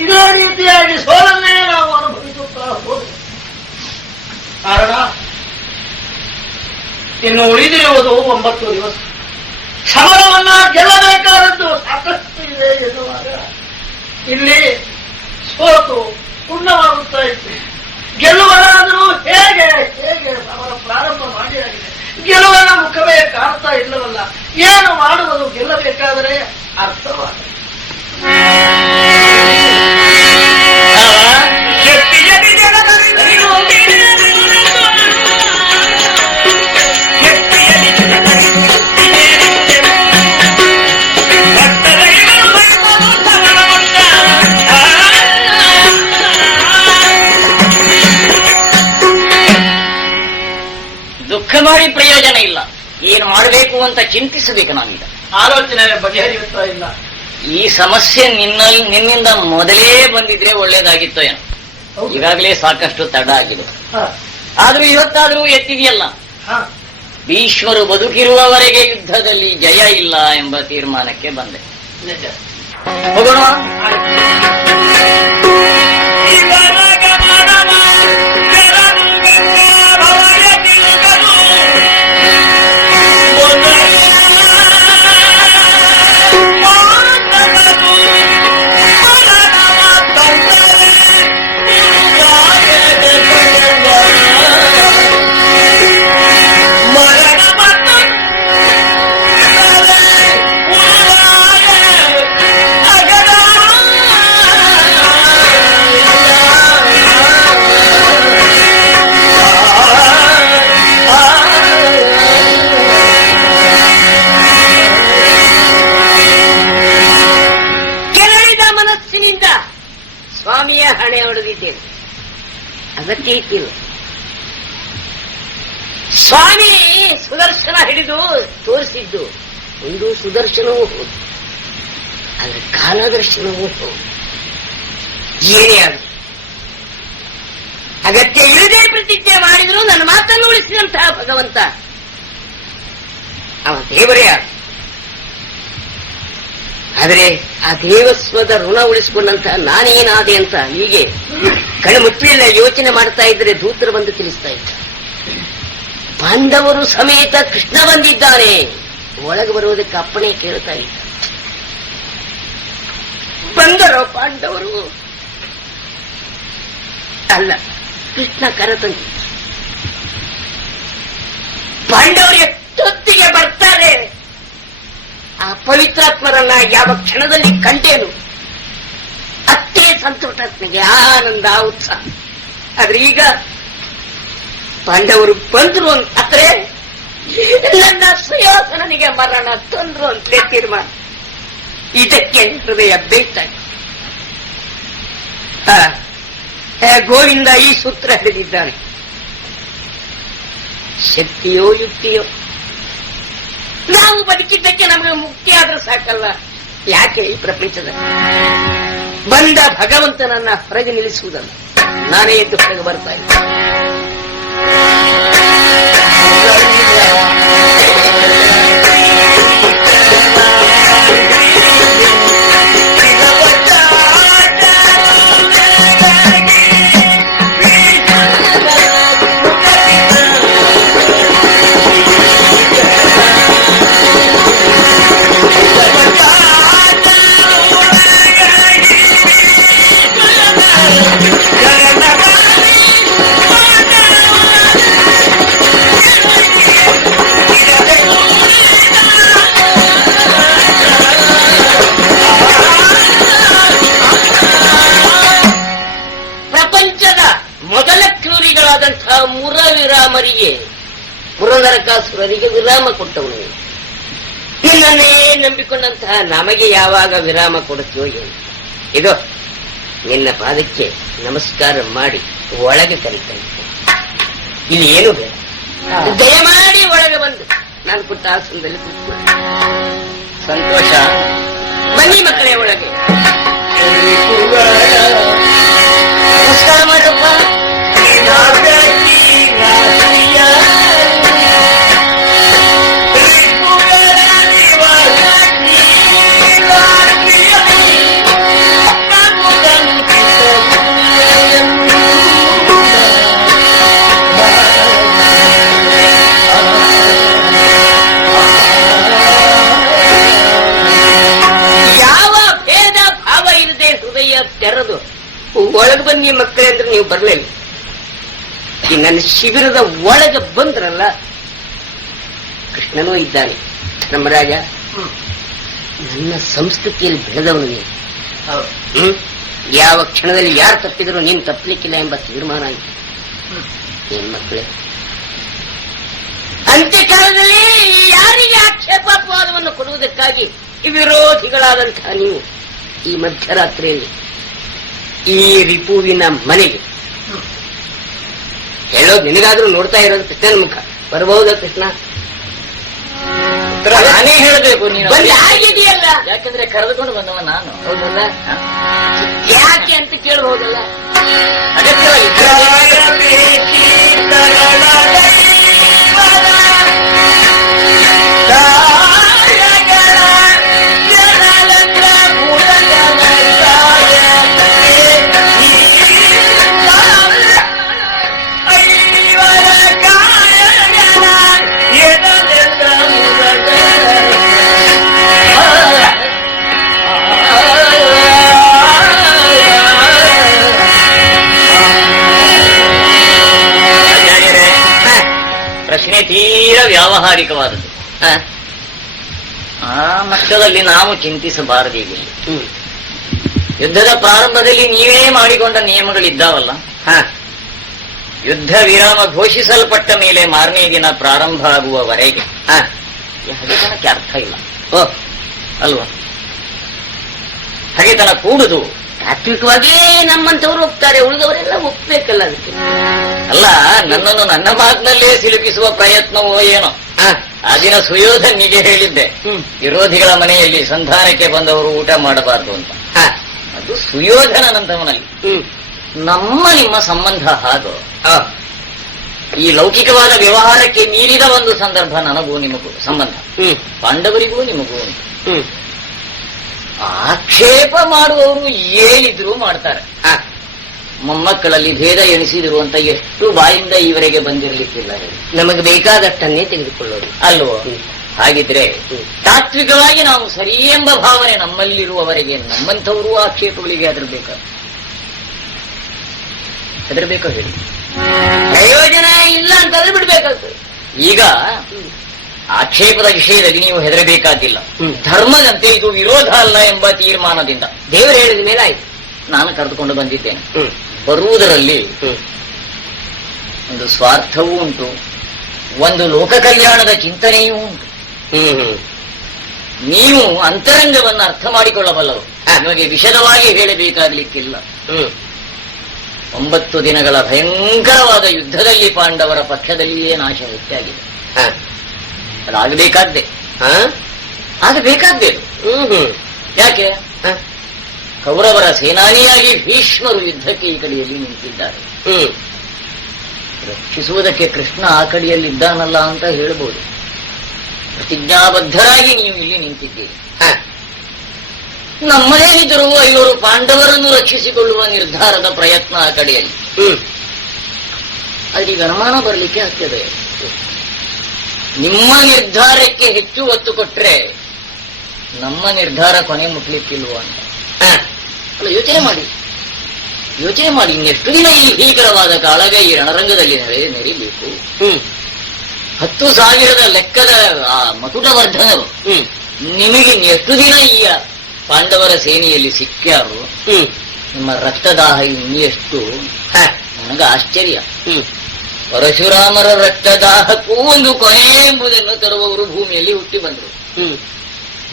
ಇದೇ ರೀತಿಯಾಗಿ ಸೋಲನ್ನೇ ನಾವು ಅನುಭವಿಸುತ್ತಾ ಹೋದ ಕಾರಣ ಇನ್ನು ಉಳಿದಿರುವುದು 9 ದಿವಸ. ಸಮರವನ್ನ ಗೆಲ್ಲಬೇಕಾದದ್ದು ಸಾಕಷ್ಟು ಇದೆ ಎನ್ನುವಾಗ ಇಲ್ಲಿ ಸೋತು ಪೂರ್ಣವಾಗುತ್ತಾ ಇತ್ತು. ಗೆಲ್ಲುವರಾದರೂ ಹೇಗೆ ಹೇಗೆ ಸಮರ ಪ್ರಾರಂಭ ಮಾಡಿಯಾಗಿದೆ. ಗೆಲುವನ ಮುಖವೇ ಕಾಣ್ತಾ ಇಲ್ಲವಲ್ಲ. ಏನು ಮಾಡುವುದು ಗೆಲ್ಲಬೇಕಾದರೆ ಅರ್ಥವಾಗಿದೆ. ದುಃಖ ಮಾಡಿ ಪ್ರಯೋಜನ ಇಲ್ಲ. ಏನು ಮಾಡಬೇಕು ಅಂತ ಚಿಂತಿಸಬೇಕು ನಾನೀಗ. ಆಲೋಚನೆ ಬಗೆಹರಿಯುತ್ತಾ ಇಲ್ಲ. ಈ ಸಮಸ್ಯೆ ನಿನ್ನಿಂದ ಮೊದಲೇ ಬಂದಿದ್ರೆ ಒಳ್ಳೇದಾಗಿತ್ತು ಏನೋ. ಈಗಾಗಲೇ ಸಾಕಷ್ಟು ತಡ ಆಗಿದೆ. ಆದ್ರೂ ಇವತ್ತಾದ್ರೂ ಎತ್ತಿದೆಯಲ್ಲ, ಭೀಷ್ಮರು ಬದುಕಿರುವವರೆಗೆ ಯುದ್ಧದಲ್ಲಿ ಜಯ ಇಲ್ಲ ಎಂಬ ತೀರ್ಮಾನಕ್ಕೆ ಬಂದೆ. ಹೋಗೋಣ. ಸ್ವಾಮಿಯ ಹಣೆ ಹೊಡೆದಿದ್ದೇನೆ, ಅಗತ್ಯ ಇತ್ತಿಲ್ಲ. ಸ್ವಾಮಿ ಸುದರ್ಶನ ಹಿಡಿದು ತೋರಿಸಿದ್ದು ಒಂದು ಸುದರ್ಶನವೂ ಹೌದು, ಆದ್ರೆ ಕಾಲದರ್ಶನವೂ ಹೌದು. ಏನೇ ಅದು ಅಗತ್ಯ ಇಲ್ಲದೆ ಪ್ರತಿಜ್ಞೆ ಮಾಡಿದ್ರು ನನ್ನ ಮಾತನ್ನು ಉಳಿಸಿದಂತಹ ಭಗವಂತ ಅವ ದೇವರೇ ಆದ. ಆದರೆ ಆ ದೇವಸ್ವದ ಋಣ ಉಳಿಸಿಕೊಂಡಂತಹ ನಾನೇನಾದೆ ಅಂತ ಹೀಗೆ ಕಣ್ಮುಚ್ಚಲಿಲ್ಲ ಯೋಚನೆ ಮಾಡ್ತಾ ಇದ್ರೆ ದೂತರು ಬಂದು ತಿಳಿಸ್ತಾ ಇದ್ದ. ಪಾಂಡವರು ಸಮೇತ ಕೃಷ್ಣ ಬಂದಿದ್ದಾನೆ, ಒಳಗೆ ಬರುವುದಕ್ಕೆ ಅಪ್ಪಣೆ ಕೇಳ್ತಾ ಇದ್ದ. ಬಂದರೋ ಪಾಂಡವರು? ಅಲ್ಲ, ಕೃಷ್ಣ ಕರೆತಂದ. ಪಾಂಡವರು ಎಷ್ಟೊತ್ತಿಗೆ ಬರ್ತಾರೆ? ಆ ಪವಿತ್ರಾತ್ಮರನ್ನ ಯಾವ ಕ್ಷಣದಲ್ಲಿ ಕಂಡೇನು, ಅಷ್ಟೇ ಸಂತೋಷ, ಆನಂದ, ಉತ್ಸಾಹ. ಆದ್ರೆ ಈಗ ಪಾಂಡವರು ಬಂದ್ರು ಅಂತಾದ್ರೆ ನನ್ನ ಸುಯೋಧನನಿಗೆ ಮರಣ ತಂದ್ರು ಅಂತಲೇ ತೀರ್ಮಾನ. ಇದಕ್ಕೆ ಹೃದಯ ಬೇಯ್ತಾನೆ. ಗೋವಿಂದ ಈ ಸೂತ್ರ ಹಿಡಿದಿದ್ದಾನೆ. ಶಕ್ತಿಯೋ ಯುಕ್ತಿಯೋ, ನಾವು ಬದುಕಿದ್ದಕ್ಕೆ ನಮಗೆ ಮುಕ್ತಿ ಆದ್ರೂ ಸಾಕಲ್ಲ. ಯಾಕೆ ಈ ಪ್ರಪಂಚದಲ್ಲಿ ಬಂದ ಭಗವಂತನನ್ನ ಹೊರಗೆ ನಿಲ್ಲಿಸುವುದಲ್ಲ, ನಾನೇ ಎದ್ದು ಹೊರಗೆ ಬರ್ತಾ ಇದ್ದೆ. ಮುರನರಕಾಸುರರಿಗೆ ವಿರಾಮ ಕೊಟ್ಟವನು. ನಿನ್ನನ್ನೇ ನಂಬಿಕೊಂಡಂತಹ ನಮಗೆ ಯಾವಾಗ ವಿರಾಮ ಕೊಡುತ್ತೋ ಏನು? ಇದು ನಿನ್ನ ಪಾದಕ್ಕೆ ನಮಸ್ಕಾರ ಮಾಡಿ ಒಳಗೆ ಕರೀತಾನೆ. ಇಲ್ಲಿ ಏನು ಬೇಡ, ದಯಮಾಡಿ ಒಳಗೆ ಬಂದು ನಾನು ಕೊಟ್ಟ ಆಸನದಲ್ಲಿ ಕೂತ್ಕೊಳ್ಳಿ. ಸಂತೋಷ. ಬನ್ನಿ ಮಕ್ಕಳೇ ಒಳಗೆ. ನಮಸ್ಕಾರ ಮಾಡಪ್ಪ. ತೆರೆದು ಒಳಗೆ ಬನ್ನಿ ಮಕ್ಕಳೇ ಅಂದ್ರೆ ನೀವು ಬರಲಿಲ್ಲ. ಈ ನನ್ನ ಶಿಬಿರದ ಒಳಗೆ ಬಂದ್ರಲ್ಲ, ಕೃಷ್ಣನೂ ಇದ್ದಾನೆ ಧರ್ಮರಾಜ. ನನ್ನ ಸಂಸ್ಕೃತಿಯಲ್ಲಿ ಬೆಳೆದವನು ನೀನು. ಯಾವ ಕ್ಷಣದಲ್ಲಿ ಯಾರು ತಪ್ಪಿದ್ರು ನೀನು ತಪ್ಪಲಿಕ್ಕಿಲ್ಲ ಎಂಬ ತೀರ್ಮಾನ ಆಗಿದೆ. ಏನ್ ಮಕ್ಕಳೇ, ಅಂತ್ಯಕಾಲದಲ್ಲಿ ಯಾರಿಗೆ ಆಕ್ಷೇಪಾಪವಾದವನ್ನು ಕೊಡುವುದಕ್ಕಾಗಿ ವಿರೋಧಿಗಳಾದಂತಹ ನೀವು ಈ ಮಧ್ಯರಾತ್ರಿಯಲ್ಲಿ ಈ ರಿಪುವಿನ ಮನೆಗೆ ಹೇಳೋದು ನಿನಗಾದ್ರೂ ನೋಡ್ತಾ ಇರೋದು ಕೃಷ್ಣನ ಮುಖ. ಬರಬಹುದಾ ಕೃಷ್ಣ? ನಾನೇ ಹೇಳಬೇಕು, ನೀನು ಬಂದು ಆಗಿದೆಯಲ್ಲ. ಯಾಕಂದ್ರೆ ಕರೆದುಕೊಂಡು ಬಂದವ ನಾನು. ಹೌದಲ್ಲ? ಯಾಕೆ ಅಂತ ಕೇಳಬಹುದಲ್ಲ? ಪ್ರಶ್ನೆ ತೀರಾ ವ್ಯಾವಹಾರಿಕವಾದದ್ದು. ಆ ಮಟ್ಟದಲ್ಲಿ ನಾವು ಚಿಂತಿಸಬಾರದು. ಈಗ ಯುದ್ಧದ ಪ್ರಾರಂಭದಲ್ಲಿ ನೀವೇ ಮಾಡಿಕೊಂಡ ನಿಯಮಗಳಿದ್ದಾವಲ್ಲ. ಯುದ್ಧ ವಿರಾಮ ಘೋಷಿಸಲ್ಪಟ್ಟ ಮೇಲೆ ಮಾರನೇ ದಿನ ಪ್ರಾರಂಭ ಆಗುವವರೆಗೆ ಹಗೆತನಕ್ಕೆ ಅರ್ಥ ಇಲ್ಲ ಅಲ್ವಾ? ಹಗೆತನ ಕೂಡುದು. ತಾತ್ವಿಕವಾಗಿ ನಮ್ಮಂತವ್ರು ಒಪ್ತಾರೆ, ಉಳಿದವರೆಲ್ಲ ಒಪ್ಬೇಕಲ್ಲ ಅದಕ್ಕೆ. ಅಲ್ಲ, ನನ್ನನ್ನು ನನ್ನ ಮಾತಿನಲ್ಲೇ ಸಿಲುಕಿಸುವ ಪ್ರಯತ್ನವೋ ಏನೋ. ಆ ದಿನ ಸುಯೋಧನಿಗೆ ಹೇಳಿದ್ದೆ, ವಿರೋಧಿಗಳ ಮನೆಯಲ್ಲಿ ಸಂಧಾನಕ್ಕೆ ಬಂದವರು ಊಟ ಮಾಡಬಾರದು ಅಂತ. ಅದು ಸುಯೋಧನನಂತವನಲ್ಲಿ. ನಮ್ಮ ನಿಮ್ಮ ಸಂಬಂಧ ಹಾಗೋ. ಈ ಲೌಕಿಕವಾದ ವ್ಯವಹಾರಕ್ಕೆ ಮೀರಿದ ಒಂದು ಸಂದರ್ಭ ನನಗೂ ನಿಮಗೂ ಸಂಬಂಧ, ಪಾಂಡವರಿಗೂ ನಿಮಗೂ ಅಂತ. ಆಕ್ಷೇಪ ಮಾಡುವವರು ಏನಿದ್ರು ಮಾಡ್ತಾರೆ. ಮೊಮ್ಮಕ್ಕಳಲ್ಲಿ ಭೇದ ಎಣಿಸಿದ್ರು ಅಂತ ಎಷ್ಟು ಬಾಯಿಂದ ಈವರೆಗೆ ಬಂದಿರಲಿಕ್ಕಿಲ್ಲ. ನಮಗೆ ಬೇಕಾದಷ್ಟನ್ನೇ ತೆಗೆದುಕೊಳ್ಳೋದು ಅಲ್ವೋ? ಹಾಗಿದ್ರೆ ತಾತ್ವಿಕವಾಗಿ ನಾವು ಸರಿ ಎಂಬ ಭಾವನೆ ನಮ್ಮಲ್ಲಿರುವವರೆಗೆ ನಮ್ಮಂಥವರು ಆಕ್ಷೇಪಗಳಿಗೆ ಹೆದರ್ಬೇಕೋ ಹೇಳಿ? ಪ್ರಯೋಜನ ಇಲ್ಲ ಅಂತಂದ್ರೆ ಬಿಡ್ಬೇಕಾಗ್ತದೆ. ಈಗ ಆಕ್ಷೇಪದ ವಿಷಯದಲ್ಲಿ ನೀವು ಹೆದರಬೇಕಾಗಿಲ್ಲ. ಧರ್ಮದಂತೆ ಇದು ವಿರೋಧ ಅಲ್ಲ ಎಂಬ ತೀರ್ಮಾನದಿಂದ ದೇವರು ಹೇಳಿದ ಮೇಲೆ ಆಯ್ತು. ನಾನು ಕರೆದುಕೊಂಡು ಬಂದಿದ್ದೇನೆ. ಬರುವುದರಲ್ಲಿ ಒಂದು ಸ್ವಾರ್ಥವೂ ಉಂಟು, ಒಂದು ಲೋಕ ಕಲ್ಯಾಣದ ಚಿಂತನೆಯೂ ಉಂಟು. ನೀವು ಅಂತರಂಗವನ್ನು ಅರ್ಥ ಮಾಡಿಕೊಳ್ಳಬಲ್ಲರು. ನಿಮಗೆ ವಿಶದವಾಗಿ ಹೇಳಬೇಕಾಗಲಿಕ್ಕಿಲ್ಲ. 9 ದಿನಗಳ ಭಯಂಕರವಾದ ಯುದ್ಧದಲ್ಲಿ ಪಾಂಡವರ ಪಕ್ಷದಲ್ಲಿಯೇ ನಾಶ ಹೆಚ್ಚಾಗಿದೆ. ಅದಾಗಬೇಕಾದ್ದೇ ಆಗಬೇಕಾದ್ದೇ. ಯಾಕೆ? ಕೌರವರ ಸೇನಾನಿಯಾಗಿ ಭೀಷ್ಮರು ಯುದ್ಧಕ್ಕೆ ಈ ಕಡೆಯಲ್ಲಿ ನಿಂತಿದ್ದಾರೆ. ರಕ್ಷಿಸುವುದಕ್ಕೆ ಕೃಷ್ಣ ಆ ಕಡೆಯಲ್ಲಿದ್ದಾನಲ್ಲ ಅಂತ ಹೇಳಬಹುದು. ಪ್ರತಿಜ್ಞಾಬದ್ಧರಾಗಿ ನೀವು ಇಲ್ಲಿ ನಿಂತಿದ್ದೀರಿ. ನಮ್ಮದೇನಿದ್ದರೂ 5 ಪಾಂಡವರನ್ನು ರಕ್ಷಿಸಿಕೊಳ್ಳುವ ನಿರ್ಧಾರದ ಪ್ರಯತ್ನ ಆ ಕಡೆಯಲ್ಲಿ. ಅದೀಗ ಅನುಮಾನ ಬರಲಿಕ್ಕೆ ಆಗ್ತದೆ. ನಿಮ್ಮ ನಿರ್ಧಾರಕ್ಕೆ ಹೆಚ್ಚು ಒತ್ತು ಕೊಟ್ರೆ ನಮ್ಮ ನಿರ್ಧಾರ ಕೊನೆ ಮುಟ್ಲಿಕ್ಕಿಲ್ವ ಅಂತ. ಅಲ್ಲ, ಯೋಚನೆ ಮಾಡಿ ಇನ್ನೆಷ್ಟು ದಿನ ಈ ಭೀಕರವಾದ ಕಾಳಗ ಈ ರಣರಂಗದಲ್ಲಿ ನೆರಿಬೇಕು? 10,000 ಲೆಕ್ಕದ ಆ ಮಕುಟವರ್ಧನರು ನಿಮಗೆ ಎಷ್ಟು ದಿನ ಈ ಪಾಂಡವರ ಸೇನೆಯಲ್ಲಿ ಸಿಕ್ಕ್ಯಾರು? ನಿಮ್ಮ ರಕ್ತದಾಹ ಇನ್ನೆಷ್ಟು? ನನಗೆ ಆಶ್ಚರ್ಯ. ಪರಶುರಾಮರ ರಕ್ತದಾಹಕ್ಕೂ ಒಂದು ಕೊನೆ ಎಂಬುದನ್ನು ತರುವವರು ಭೂಮಿಯಲ್ಲಿ ಹುಟ್ಟಿ ಬಂದರು.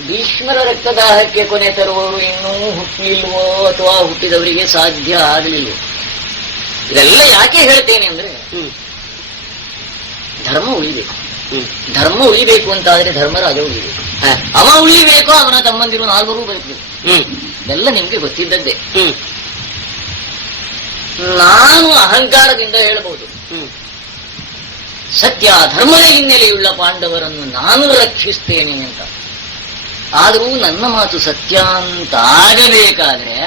ಭೀಷ್ಮರ ರಕ್ತದಾಹಕ್ಕೆ ಕೊನೆ ತರುವವರು ಇನ್ನೂ ಹುಟ್ಟಿಲ್ವೋ ಅಥವಾ ಹುಟ್ಟಿದವರಿಗೆ ಸಾಧ್ಯ ಆಗಲಿಲ್ಲ. ಇದೆಲ್ಲ ಯಾಕೆ ಹೇಳ್ತೇನೆ ಅಂದ್ರೆ, ಧರ್ಮ ಉಳಿಬೇಕು. ಧರ್ಮ ಉಳಿಬೇಕು ಅಂತಾದ್ರೆ ಧರ್ಮರಾಜ ಉಳಿಬೇಕು. ಅವ ಉಳಿಬೇಕು, ಅವನ ತಮ್ಮಂದಿರು 4 ಬರಬೇಕು. ಇದೆಲ್ಲ ನಿಮ್ಗೆ ಗೊತ್ತಿದ್ದದ್ದೇ. ನಾನು ಅಹಂಕಾರದಿಂದ ಹೇಳಬಹುದು, ಸತ್ಯ ಧರ್ಮದ ಹಿನ್ನೆಲೆಯುಳ್ಳ ಪಾಂಡವರನ್ನು ನಾನು ರಕ್ಷಿಸ್ತೇನೆ ಅಂತ. ಆದರೂ ನನ್ನ ಮಾತು ಸತ್ಯ ಅಂತ ಆಗಬೇಕಾದ್ರೆ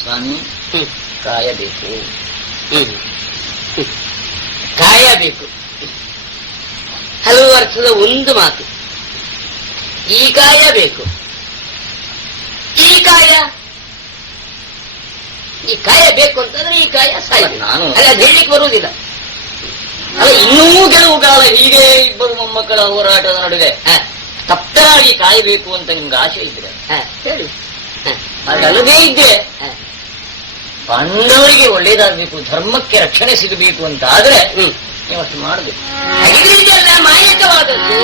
ಸ್ವಾಮಿ ಕಾಯಬೇಕು. ಹಲವು ಅರ್ಥದ ಒಂದು ಮಾತು. ಈ ಕಾಯಬೇಕು. ಈ ಕಾಯ ಬೇಕು ಅಂತಂದ್ರೆ ಈ ಕಾಯ ಸಾಯ್ಬೇಕು. ನಾನು ಅಲ್ಲ, ಹೇಳಲಿಕ್ಕೆ ಬರುವುದಿಲ್ಲ. ಅಲ್ಲ, ಇನ್ನೂ ಕೆಲವು ಕಾಲ ಹೀಗೆ ಇಬ್ಬರು ಮೊಮ್ಮಕ್ಕಳ ಹೋರಾಟದ ನಡುವೆ ತಪ್ತರಾಗಿ ಕಾಯಬೇಕು ಅಂತ ನಿಮ್ಗೆ ಆಸೆ ಇದ್ರೆ ಹೇಳಿ. ಹಾಗಲ್ಲದೇ ಇದ್ದೆ ಪಾಂಡವರಿಗೆ ಒಳ್ಳೇದಾಗಬೇಕು, ಧರ್ಮಕ್ಕೆ ರಕ್ಷಣೆ ಸಿಗಬೇಕು ಅಂತ ಆದ್ರೆ ನೀವು ಅಷ್ಟು ಮಾಡಬೇಕು. ಇದೆಲ್ಲ ಮಾಯಕವಾದದ್ದು.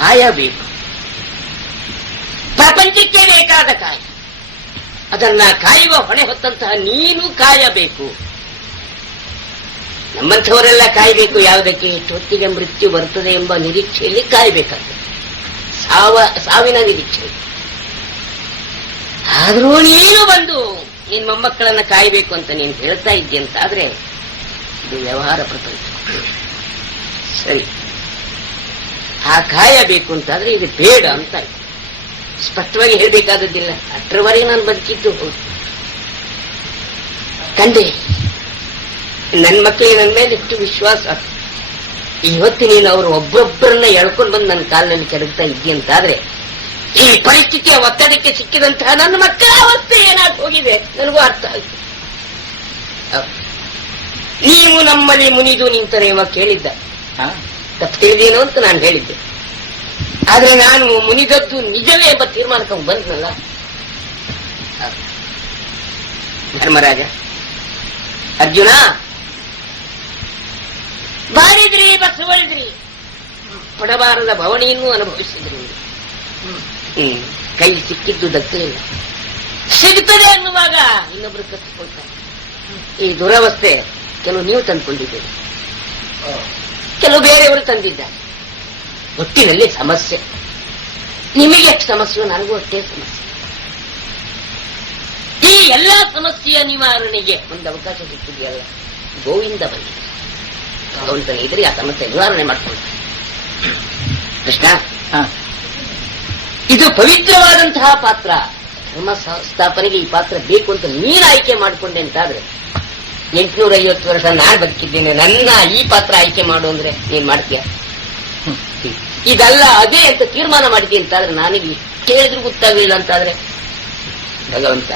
ಕಾಯಬೇಕು. ಪ್ರಪಂಚಕ್ಕೆ ಬೇಕಾದ ಕಾಯ, ಅದನ್ನ ಕಾಯುವ ಹೊಣೆ ಹೊತ್ತಂತಹ ನೀನು ಕಾಯಬೇಕು. ನಮ್ಮಂಥವರೆಲ್ಲ ಕಾಯಬೇಕು. ಯಾವುದಕ್ಕೆ? ಎಷ್ಟೊತ್ತಿಗೆ ಮೃತ್ಯು ಬರ್ತದೆ ಎಂಬ ನಿರೀಕ್ಷೆಯಲ್ಲಿ ಕಾಯಬೇಕಾಗ್ತದೆ, ಸಾವಿನ ನಿರೀಕ್ಷೆ. ಆದ್ರೂ ನೀನು ಬಂದು ನಿನ್ ಮೊಮ್ಮಕ್ಕಳನ್ನ ಕಾಯಬೇಕು ಅಂತ ನೀನು ಹೇಳ್ತಾ ಇದ್ದೆ ಅಂತಾದ್ರೆ ಇದು ವ್ಯವಹಾರ ಪ್ರಪಂಚ. ಸರಿ, ಆ ಕಾಯಬೇಕು ಅಂತಾದ್ರೆ ಇದು ಬೇಡ ಅಂತ ಸ್ಪಷ್ಟವಾಗಿ ಹೇಳ್ಬೇಕಾದದ್ದಿಲ್ಲ. ಅಷ್ಟರವರೆಗೆ ನಾನು ಬದುಕಿದ್ದು ಕಂಡೆ. ನನ್ನ ಮಕ್ಕಳಿಗೆ ನನ್ನ ಮೇಲೆ ಎಷ್ಟು ವಿಶ್ವಾಸ. ಇವತ್ತು ನೀನು ಅವರು ಒಬ್ಬೊಬ್ಬರನ್ನ ಎಳ್ಕೊಂಡು ಬಂದು ನನ್ನ ಕಾಲಿನಲ್ಲಿ ಕೆಡಗ್ತಾ ಇದ್ದಿ ಅಂತಾದ್ರೆ ಈ ಪರಿಸ್ಥಿತಿಯ ಒತ್ತಡಕ್ಕೆ ಸಿಕ್ಕಿದಂತಹ ನನ್ನ ಮಕ್ಕಳ ಅವಸ್ಥೆ ಏನಾಗಿ ಹೋಗಿದೆ ನನಗೂ ಅರ್ಥ ಆಯ್ತು. ನೀವು ನಮ್ಮಲ್ಲಿ ಮುನಿದು ನಿಂತರೆ ಇವಾಗ ಕೇಳಿದ್ದ ತಿಳಿದೇನು ಅಂತ ನಾನು ಹೇಳಿದ್ದೆ. ಆದ್ರೆ ನಾನು ಮುನಿದದ್ದು ನಿಜವೇ ಎಂಬ ತೀರ್ಮಾನಕ್ಕೆ ಬಂದ್ನಲ್ಲ. ಧರ್ಮರಾಜ, ಅರ್ಜುನ, ಬಾರಿದ್ರಿ, ಬಸವಳಿದ್ರಿ, ಪಡಬಾರದ ಭವಣಿಯನ್ನು ಅನುಭವಿಸಿದ್ರಿ. ಕೈ ಸಿಕ್ಕಿದ್ದು ದಕ್ಕಲಿಲ್ಲ. ಸಿಗ್ತದೆ ಅನ್ನುವಾಗ ಇನ್ನೊಬ್ರು ಕತ್ತಿಕೊಳ್ತಾರೆ. ಈ ದುರವಸ್ಥೆ ಕೆಲವು ನೀವು ತಂದುಕೊಂಡಿದ್ದೀರಿ, ಕೆಲವು ಬೇರೆಯವರು ತಂದಿದ್ದಾರೆ. ಒಟ್ಟಿನಲ್ಲಿ ಸಮಸ್ಯೆ. ನಿಮಗೆ ಎಷ್ಟು ಸಮಸ್ಯೆ, ನನಗೂ ಅಷ್ಟೇ ಸಮಸ್ಯೆ. ಈ ಎಲ್ಲಾ ಸಮಸ್ಯೆಯ ನಿವಾರಣೆಗೆ ಒಂದು ಅವಕಾಶ ಸಿಕ್ಕಿದೆಯಲ್ಲ, ಗೋವಿಂದ ಬಂದಿದೆ. ಭಗವಂತನ ಇದ್ರೆ ಆ ಸಮಸ್ಯೆ ನಿವಾರಣೆ ಮಾಡ್ಕೊಳ್ತಾರೆ. ಕೃಷ್ಣ, ಇದು ಪವಿತ್ರವಾದಂತಹ ಪಾತ್ರ. ಧರ್ಮ ಸ್ಥಾಪನೆಗೆ ಈ ಪಾತ್ರ ಬೇಕು ಅಂತ ನೀನು ಆಯ್ಕೆ ಮಾಡಿಕೊಂಡೆ ಅಂತಾದ್ರೆ 850 ವರ್ಷ ನಾನು ಬದುಕಿದ್ದೇನೆ, ನನ್ನ ಈ ಪಾತ್ರ ಆಯ್ಕೆ ಮಾಡು ಅಂದ್ರೆ ನೀನ್ ಮಾಡ್ತೀಯ? ಇದಲ್ಲ ಅದೇ ಅಂತ ತೀರ್ಮಾನ ಮಾಡಿದ್ದೀನಿ ಅಂತಾದ್ರೆ, ನನಗೆ ಕೇಳಿದ್ರು ಗೊತ್ತಾಗಲಿಲ್ಲ ಅಂತಾದ್ರೆ ಭಗವಂತ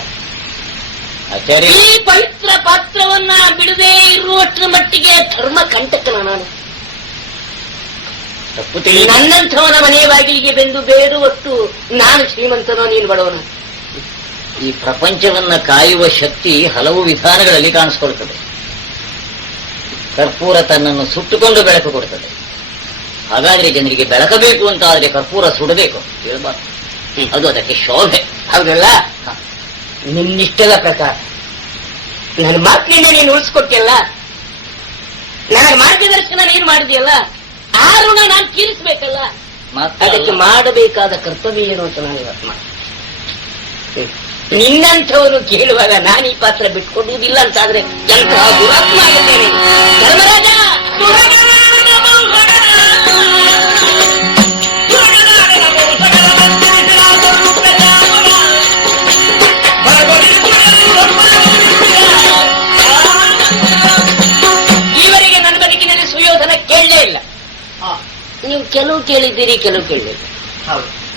ಈ ಪವಿತ್ರ ಪಾತ್ರವನ್ನ ಬಿಡದೆ ಇರುವಷ್ಟರ ಮಟ್ಟಿಗೆ ಧರ್ಮ ಕಂಟಕನ ನಾನು. ನನ್ನಂಥವನ ಮನೆಯ ಬಾಗಿಲಿಗೆ ಬೆಂದು ಬೇಡುವಷ್ಟು ನಾನು ಶ್ರೀಮಂತನೋ ನೀನು ಬಡವನ? ಈ ಪ್ರಪಂಚವನ್ನ ಕಾಯುವ ಶಕ್ತಿ ಹಲವು ವಿಧಾನಗಳಲ್ಲಿ ಕಾಣಿಸ್ಕೊಳ್ತದೆ. ಕರ್ಪೂರ ತನ್ನನ್ನು ಸುಟ್ಟುಕೊಂಡು ಬೆಳಕು ಕೊಡ್ತದೆ. ಹಾಗಾದ್ರೆ ಜನರಿಗೆ ಬೆಳಕಬೇಕು ಅಂತ ಆದ್ರೆ ಕರ್ಪೂರ ಸುಡಬೇಕು, ಹೇಳ್ಬಾರ್ದು. ಅದು ಅದಕ್ಕೆ ಶೋಭೆ. ಹೌದಲ್ಲ? ನಿನ್ನಿಷ್ಟದ ಪ್ರಕಾರ ನನ್ನ ಮಾತಿನಿಂದ ನೀನು ಉಳಿಸ್ಕೊಟ್ಟಿಯಲ್ಲ, ನನಗೆ ಮಾರ್ಗದರ್ಶನ ನೀನು ಮಾಡಿದೆಯಲ್ಲ, ಆ ಋಣ ನಾನು ತೀರಿಸಬೇಕಲ್ಲ. ಅದಕ್ಕೆ ಮಾಡಬೇಕಾದ ಕರ್ತವ್ಯ ಏನು ಅಂತ ನಾನು ಇವತ್ತು ಮಾಡಿ. ನಿನ್ನಂಥವರು ಕೇಳುವಾಗ ನಾನು ಈ ಪಾತ್ರ ಬಿಟ್ಕೊಡುವುದಿಲ್ಲ ಅಂತಾದ್ರೆ ಎಂತಹ ದುರಾತ್ಮ ಆಗುತ್ತೇನೆ. ಧರ್ಮರಾಜ, ಈವರೆಗೆ ನನ್ನ ಬದುಕಿನಲ್ಲಿ ಸುಯೋಧನ ಕೇಳಲೇ ಇಲ್ಲ. ನೀವು ಕೆಲವು ಕೇಳಿದ್ದೀರಿ, ಕೆಲವು ಕೇಳಲಿಲ್ಲ.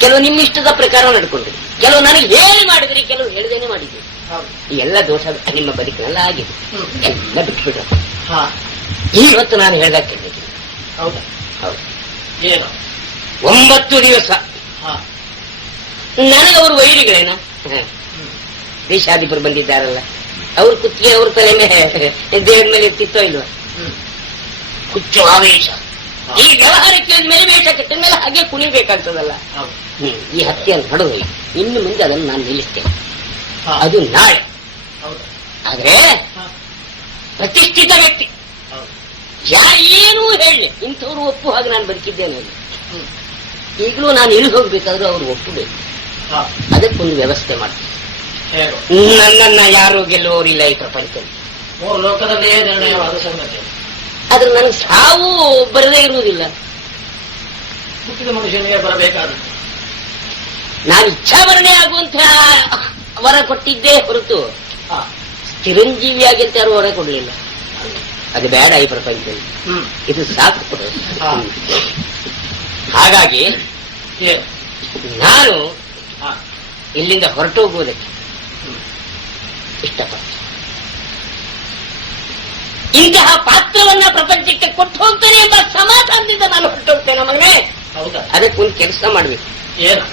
ಕೆಲವು ನಿಮ್ಮಿಷ್ಟದ ಪ್ರಕಾರ ನಡ್ಕೊಂಡಿರಿ, ಕೆಲವು ನನಗೆ ಹೇಳಿ ಮಾಡಿದಿರಿ, ಕೆಲವು ಹೇಳಿದೇನೆ ಮಾಡಿದ್ದೀರಿ. ಈ ಎಲ್ಲ ದೋಷ ನಿಮ್ಮ ಬದುಕಿನೆಲ್ಲ ಆಗಿದೆ. ಎಲ್ಲ ಬಿಟ್ಬಿಟ್ರು. ಇವತ್ತು ನಾನು ಹೇಳ್ದಾಗ ಕೇಳಿದ್ದೀನಿ. ಹೌದು, 9 ದಿವಸ ನನಗವರು ವೈರಿಗಳೇನ? ದೇಶಾಧಿಪರು ಬಂದಿದ್ದಾರಲ್ಲ, ಅವ್ರ ಕುತ್ತಿಗೆ ಅವ್ರ ತಲೆ ಮೇಲೆ ದೇವರ ಮೇಲೆ ಎತ್ತಿತ್ತೋ ಇಲ್ವ? ಹುಚ್ಚು ಆವೇಶ. ಈ ವ್ಯವಹಾರಕ್ಕೆ ಮೇಲೆ ವೇಷ ಕೆಟ್ಟ ಮೇಲೆ ಹಾಗೆ ಕುಣಿಬೇಕಾಗ್ತದಲ್ಲ. ಈ ಹತ್ಯೆಯನ್ನು ನಡೆದಿಲ್ಲ, ಇನ್ನು ಮುಂದೆ ಅದನ್ನು ನಾನು ನಿಲ್ಲಿಸ್ತೇನೆ. ಅದು ನಾಳೆ. ಆದ್ರೆ ಪ್ರತಿಷ್ಠಿತ ವ್ಯಕ್ತಿ ಏನೂ ಹೇಳಿ ಇಂಥವ್ರು ಒಪ್ಪು ಹಾಗೆ ನಾನು ಬದುಕಿದ್ದೇನೆ. ಈಗಲೂ ನಾನು ಎಲ್ಲಿ ಹೋಗ್ಬೇಕಾದ್ರೂ ಅವ್ರು ಒಪ್ಪಬೇಕು. ಅದಕ್ಕೊಂದು ವ್ಯವಸ್ಥೆ ಮಾಡ್ತೀನಿ. ನನ್ನನ್ನ ಯಾರು ಗೆಲ್ಲುವವರಿಲ್ಲ ಈ ಪ್ರಪಂಚದಲ್ಲಿ. 3 ಲೋಕದಲ್ಲಿಯೇ ನಿರ್ಣಯವಾದ ಸಂಗತಿ. ಆದ್ರೆ ನನಗೆ ಸಾವು ಬರದೇ ಇರುವುದಿಲ್ಲ. ಹುಟ್ಟಿದ ಮನುಷ್ಯನಿಗೆ ಬರಬೇಕಾದದ್ದು. ನಾನು ಇಚ್ಛಾವರಣೆ ಆಗುವಂತಹ ವರ ಕೊಟ್ಟಿದ್ದೇ ಹೊರತು ಚಿರಂಜೀವಿಯಾಗಿ ಅಂತ ಯಾರು ವರ ಕೊಡ್ಲಿಲ್ಲ. ಅದು ಬೇಡ ಈ ಪ್ರಪಂಚದಲ್ಲಿ, ಇದು ಸಾಕು. ಹಾಗಾಗಿ ನಾನು ಇಲ್ಲಿಂದ ಹೊರಟೋಗುವುದಕ್ಕೆ ಇಷ್ಟಪಡ್ತೇನೆ. ಇಂತಹ ಪಾತ್ರವನ್ನ ಪ್ರಪಂಚಕ್ಕೆ ಕೊಟ್ಟು ಹೋಗ್ತೇನೆ ಎಂಬ ಸಮಾಧಾನದಿಂದ ನಾನು ಹೊರಟೋಗ್ತೇನೆ. ಮಗನೇ, ಅದಕ್ಕೆ ಒಂದು ಕೆಲಸ ಮಾಡ್ಬೇಕು. ಏನು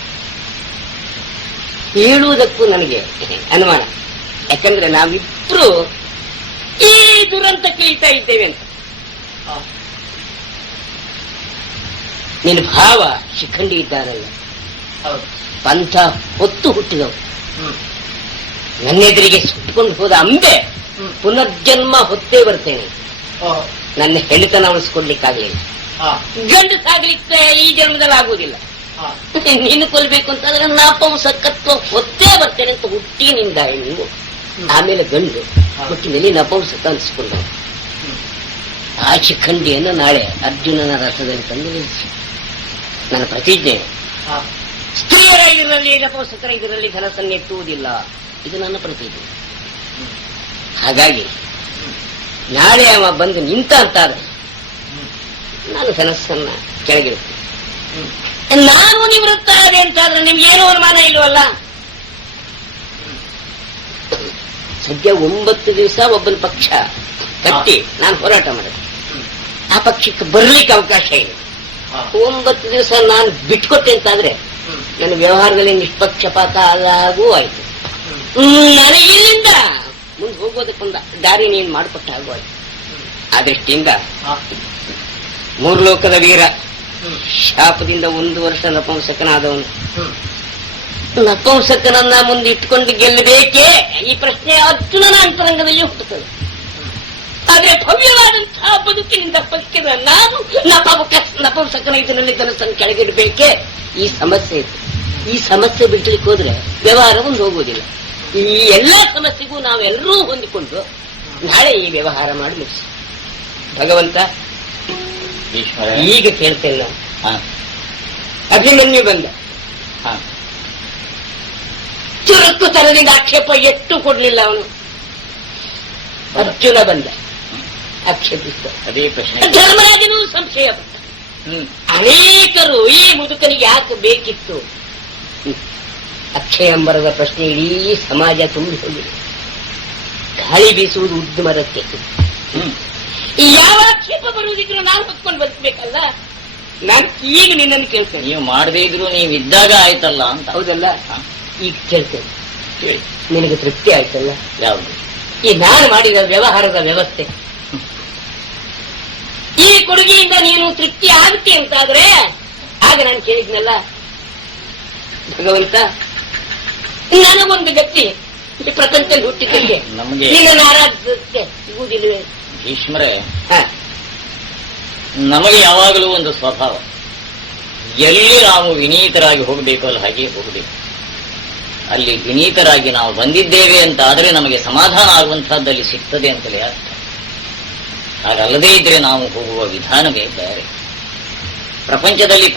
ಹೇಳುವುದಕ್ಕೂ ನನಗೆ ಅನುಮಾನ. ಯಾಕಂದ್ರೆ ನಾವಿಬ್ರು ಈ ದುರಂತ ಕೇಳ್ತಾ ಇದ್ದೇವೆ ಅಂತ. ನಿನ್ನ ಭಾವ ಶಿಖಂಡಿ ಇದ್ದಾನಲ್ಲ, ಹೌದು. ಪಂಥ ಹೊತ್ತು ಹುಟ್ಟಿದವು. ಹ್ಮ್. ನನ್ನೆದುರಿಗೆ ಸುಟ್ಟುಕೊಂಡು ಹೋದ ಅಂಬೆ ಹ್ಮ್. ಪುನರ್ಜನ್ಮ ಹೊತ್ತೇ ಬರ್ತೇನೆ. ಓ. ನನ್ನ ಹೆಣ್ಣುತನ ಉಳಿಸ್ಕೊಡ್ಲಿಕ್ಕಾಗ್ಲಿಲ್ಲ, ಹಾ. ಗಂಡಸಾಗ್ಲಿಕ್ಕೆ ಈ ಜನ್ಮದಲ್ಲಿ ಆಗುವುದಿಲ್ಲ. ಹಾ. ನೀನು ಕೊಲ್ಬೇಕು ಅಂತಂದ್ರೆ ನಪುಂಸಕತ್ವ ಹೊತ್ತೇ ಬರ್ತೇನೆ ಅಂತ ಹುಟ್ಟಿ ನಿಂದ ಹೆಣ್ಣು, ಆಮೇಲೆ ಗಂಡು ಹುಟ್ಟಿನಲ್ಲಿ ನಪುಂಸಕ ಅನ್ಸ್ಕೊಂಡ. ಆ ಶಿಖಂಡಿಯನ್ನು ನಾಳೆ ಅರ್ಜುನನ ರಥದಲ್ಲಿ ತಂದು ನಿಲ್ಲಿಸಿ ನನ್ನ ಪ್ರತಿಜ್ಞೆ. ಹಾ. ಸ್ತ್ರೀಯರ ಇದರಲ್ಲಿ ನಪುಂಸಕರ ಇದರಲ್ಲಿ ಧನಸನ್ನೆತ್ತುವುದಿಲ್ಲ, ಇದು ನನ್ನ ಪ್ರತಿಜ್ಞೆ. ಹಾಗಾಗಿ ನಾಳೆ ಅವ ಬಂದು ನಿಂತ ಅಂತಾದ್ರೆ ನಾನು ಧನಸ್ಸನ್ನ ಕೆಳಗಿಡ್ತೀನಿ. ನಾನು ನಿವೃತ್ತ ಆದೆ ಅಂತಾದ್ರೆ ನಿಮ್ಗೇನು ಅನುಮಾನ ಇಲ್ವಲ್ಲ. ಸದ್ಯ 9 ದಿವಸ ಒಬ್ಬನ ಪಕ್ಷ ಕಟ್ಟಿ ನಾನು ಹೋರಾಟ ಮಾಡಿದೆ. ಆ ಪಕ್ಷಕ್ಕೆ ಬರ್ಲಿಕ್ಕೆ ಅವಕಾಶ ಇದೆ. 9 ದಿವಸ ನಾನು ಬಿಟ್ಕೊಟ್ಟೆ ಅಂತಾದ್ರೆ ನನ್ನ ವ್ಯವಹಾರದಲ್ಲಿ ನಿಷ್ಪಕ್ಷಪಾತ ಆದಾಗೂ ಆಯ್ತು. ನನಗೆ ಇಲ್ಲಿಂದ ಮುಂದೆ ಹೋಗೋದಕ್ಕೊಂದ ದಾರಿ ನೀನು ಮಾಡಿಕೊಟ್ಟ ಹಾಗೂ ಆಯ್ತು. ಆ ದೃಷ್ಟಿಯಿಂದ 3 ಲೋಕದ ವೀರ, ಶಾಪದಿಂದ 1 ವರ್ಷ ನಪುಂಸಕನಾದವನು, ನಪುಂಸಕನನ್ನ ಮುಂದೆ ಇಟ್ಕೊಂಡು ಗೆಲ್ಲಬೇಕೇ? ಈ ಪ್ರಶ್ನೆ ಅರ್ಜುನನ ಅಂತರಂಗದಲ್ಲಿ ಹುಟ್ಟುತ್ತದೆ. ಆದ್ರೆ ಭವ್ಯವಾದಂತಹ ಬದುಕಿನಿಂದ ಬದುಕಿದ ನಾನು ನಪುಂಸಕನ ಇದರಲ್ಲಿ ಧನಸನ್ನು ಕೆಳಗಿಡಬೇಕೇ? ಈ ಸಮಸ್ಯೆ ಇದೆ. ಈ ಸಮಸ್ಯೆ ಬಿಡ್ಲಿಕ್ಕೆ ಹೋದ್ರೆ ವ್ಯವಹಾರ ಒಂದು ಹೋಗುವುದಿಲ್ಲ. ಈ ಎಲ್ಲಾ ಸಮಸ್ಯೆಗೂ ನಾವೆಲ್ಲರೂ ಹೊಂದಿಕೊಂಡು ನಾಳೆ ಈ ವ್ಯವಹಾರ ಮಾಡಿ ಮುಗಿಸಿ. ಭಗವಂತ ಈಗ ಕೇಳ್ತೇನೆ ನಾನು. ಅಭಿಮನ್ಯು ಬಂದ, ಚುರುಕು ತರದಿಂದ ಆಕ್ಷೇಪ ಎಷ್ಟು ಕೊಡ್ಲಿಲ್ಲ ಅವನು. ಅರ್ಜುನ ಬಂದ, ಆಕ್ಷೇಪಿಸಿದ. ಅದೇ ಪ್ರಶ್ನೆ. ಧರ್ಮರಾಜನು ಸಂಶಯ ಬಂದ. ಅನೇಕರು ಈ ಮುದುಕನಿಗೆ ಯಾಕೆ ಬೇಕಿತ್ತು? ಅಕ್ಷಯ ಅಂಬರದ ಪ್ರಶ್ನೆ ಇಡೀ ಸಮಾಜ ತುಂಬಿ ಹೋಗಿದೆ. ಗಾಳಿ ಬೀಸುವುದು ಉದ್ಯಮದಕ್ಕೆ. ಯಾವ ಆಕ್ಷೇಪ ಬರುವುದಿದ್ರು ನಾನು ಹೊತ್ಕೊಂಡು ಬದುಕಬೇಕಲ್ಲ. ನಾನು ಈಗ ನಿನ್ನನ್ನು ಕೇಳ್ತೇನೆ. ನೀವು ಮಾಡದೇ ಇದ್ರು ನೀವಿದ್ದಾಗ ಆಯ್ತಲ್ಲ ಅಂತ. ಹೌದಲ್ಲ? ಈಗ ಕೇಳ್ತೇನೆ, ನಿನಗೆ ತೃಪ್ತಿ ಆಯ್ತಲ್ಲ? ಯಾವುದು? ಈ ನಾನು ಮಾಡಿದ ವ್ಯವಹಾರದ ವ್ಯವಸ್ಥೆ, ಈ ಕೊಡುಗೆಯಿಂದ ನೀನು ತೃಪ್ತಿ ಆಗುತ್ತೆ ಅಂತಾದ್ರೆ ಆಗ ನಾನು ಕೇಳಿದ್ನಲ್ಲ, ಭಗವಂತ ನನಗೊಂದು ಗತಿ ಈ ಪ್ರಪಂಚದಲ್ಲಿ ಹುಟ್ಟಿದ್ದಕ್ಕೆ ನಮಗೆ ನಿನ್ನ ಆರಾಧಕ್ಕೆ ಸಿಗುವುದಿಲ್ಲವೇ? ಭೀಷ್ಮರೇ, ನಮಗೆ ಯಾವಾಗಲೂ ಒಂದು ಸ್ವಭಾವ, ಎಲ್ಲಿ ನಾವು ವಿನೀತರಾಗಿ ಹೋಗಬೇಕು ಅಲ್ಲಿ ಹಾಗೆ ಹೋಗಬೇಕು. ಅಲ್ಲಿ ವಿನೀತರಾಗಿ ನಾವು ಬಂದಿದ್ದೇವೆ ಅಂತ ಆದರೆ ನಮಗೆ ಸಮಾಧಾನ ಆಗುವಂತಹದ್ದಲ್ಲಿ ಸಿಗ್ತದೆ ಅಂತಲೇ ಅರ್ಥ. ಹಾಗಲ್ಲದೇ ಇದ್ರೆ ನಾವು ಹೋಗುವ ವಿಧಾನವೇ ಬೇರೆ. ಪ್ರಪಂಚದಲ್ಲಿ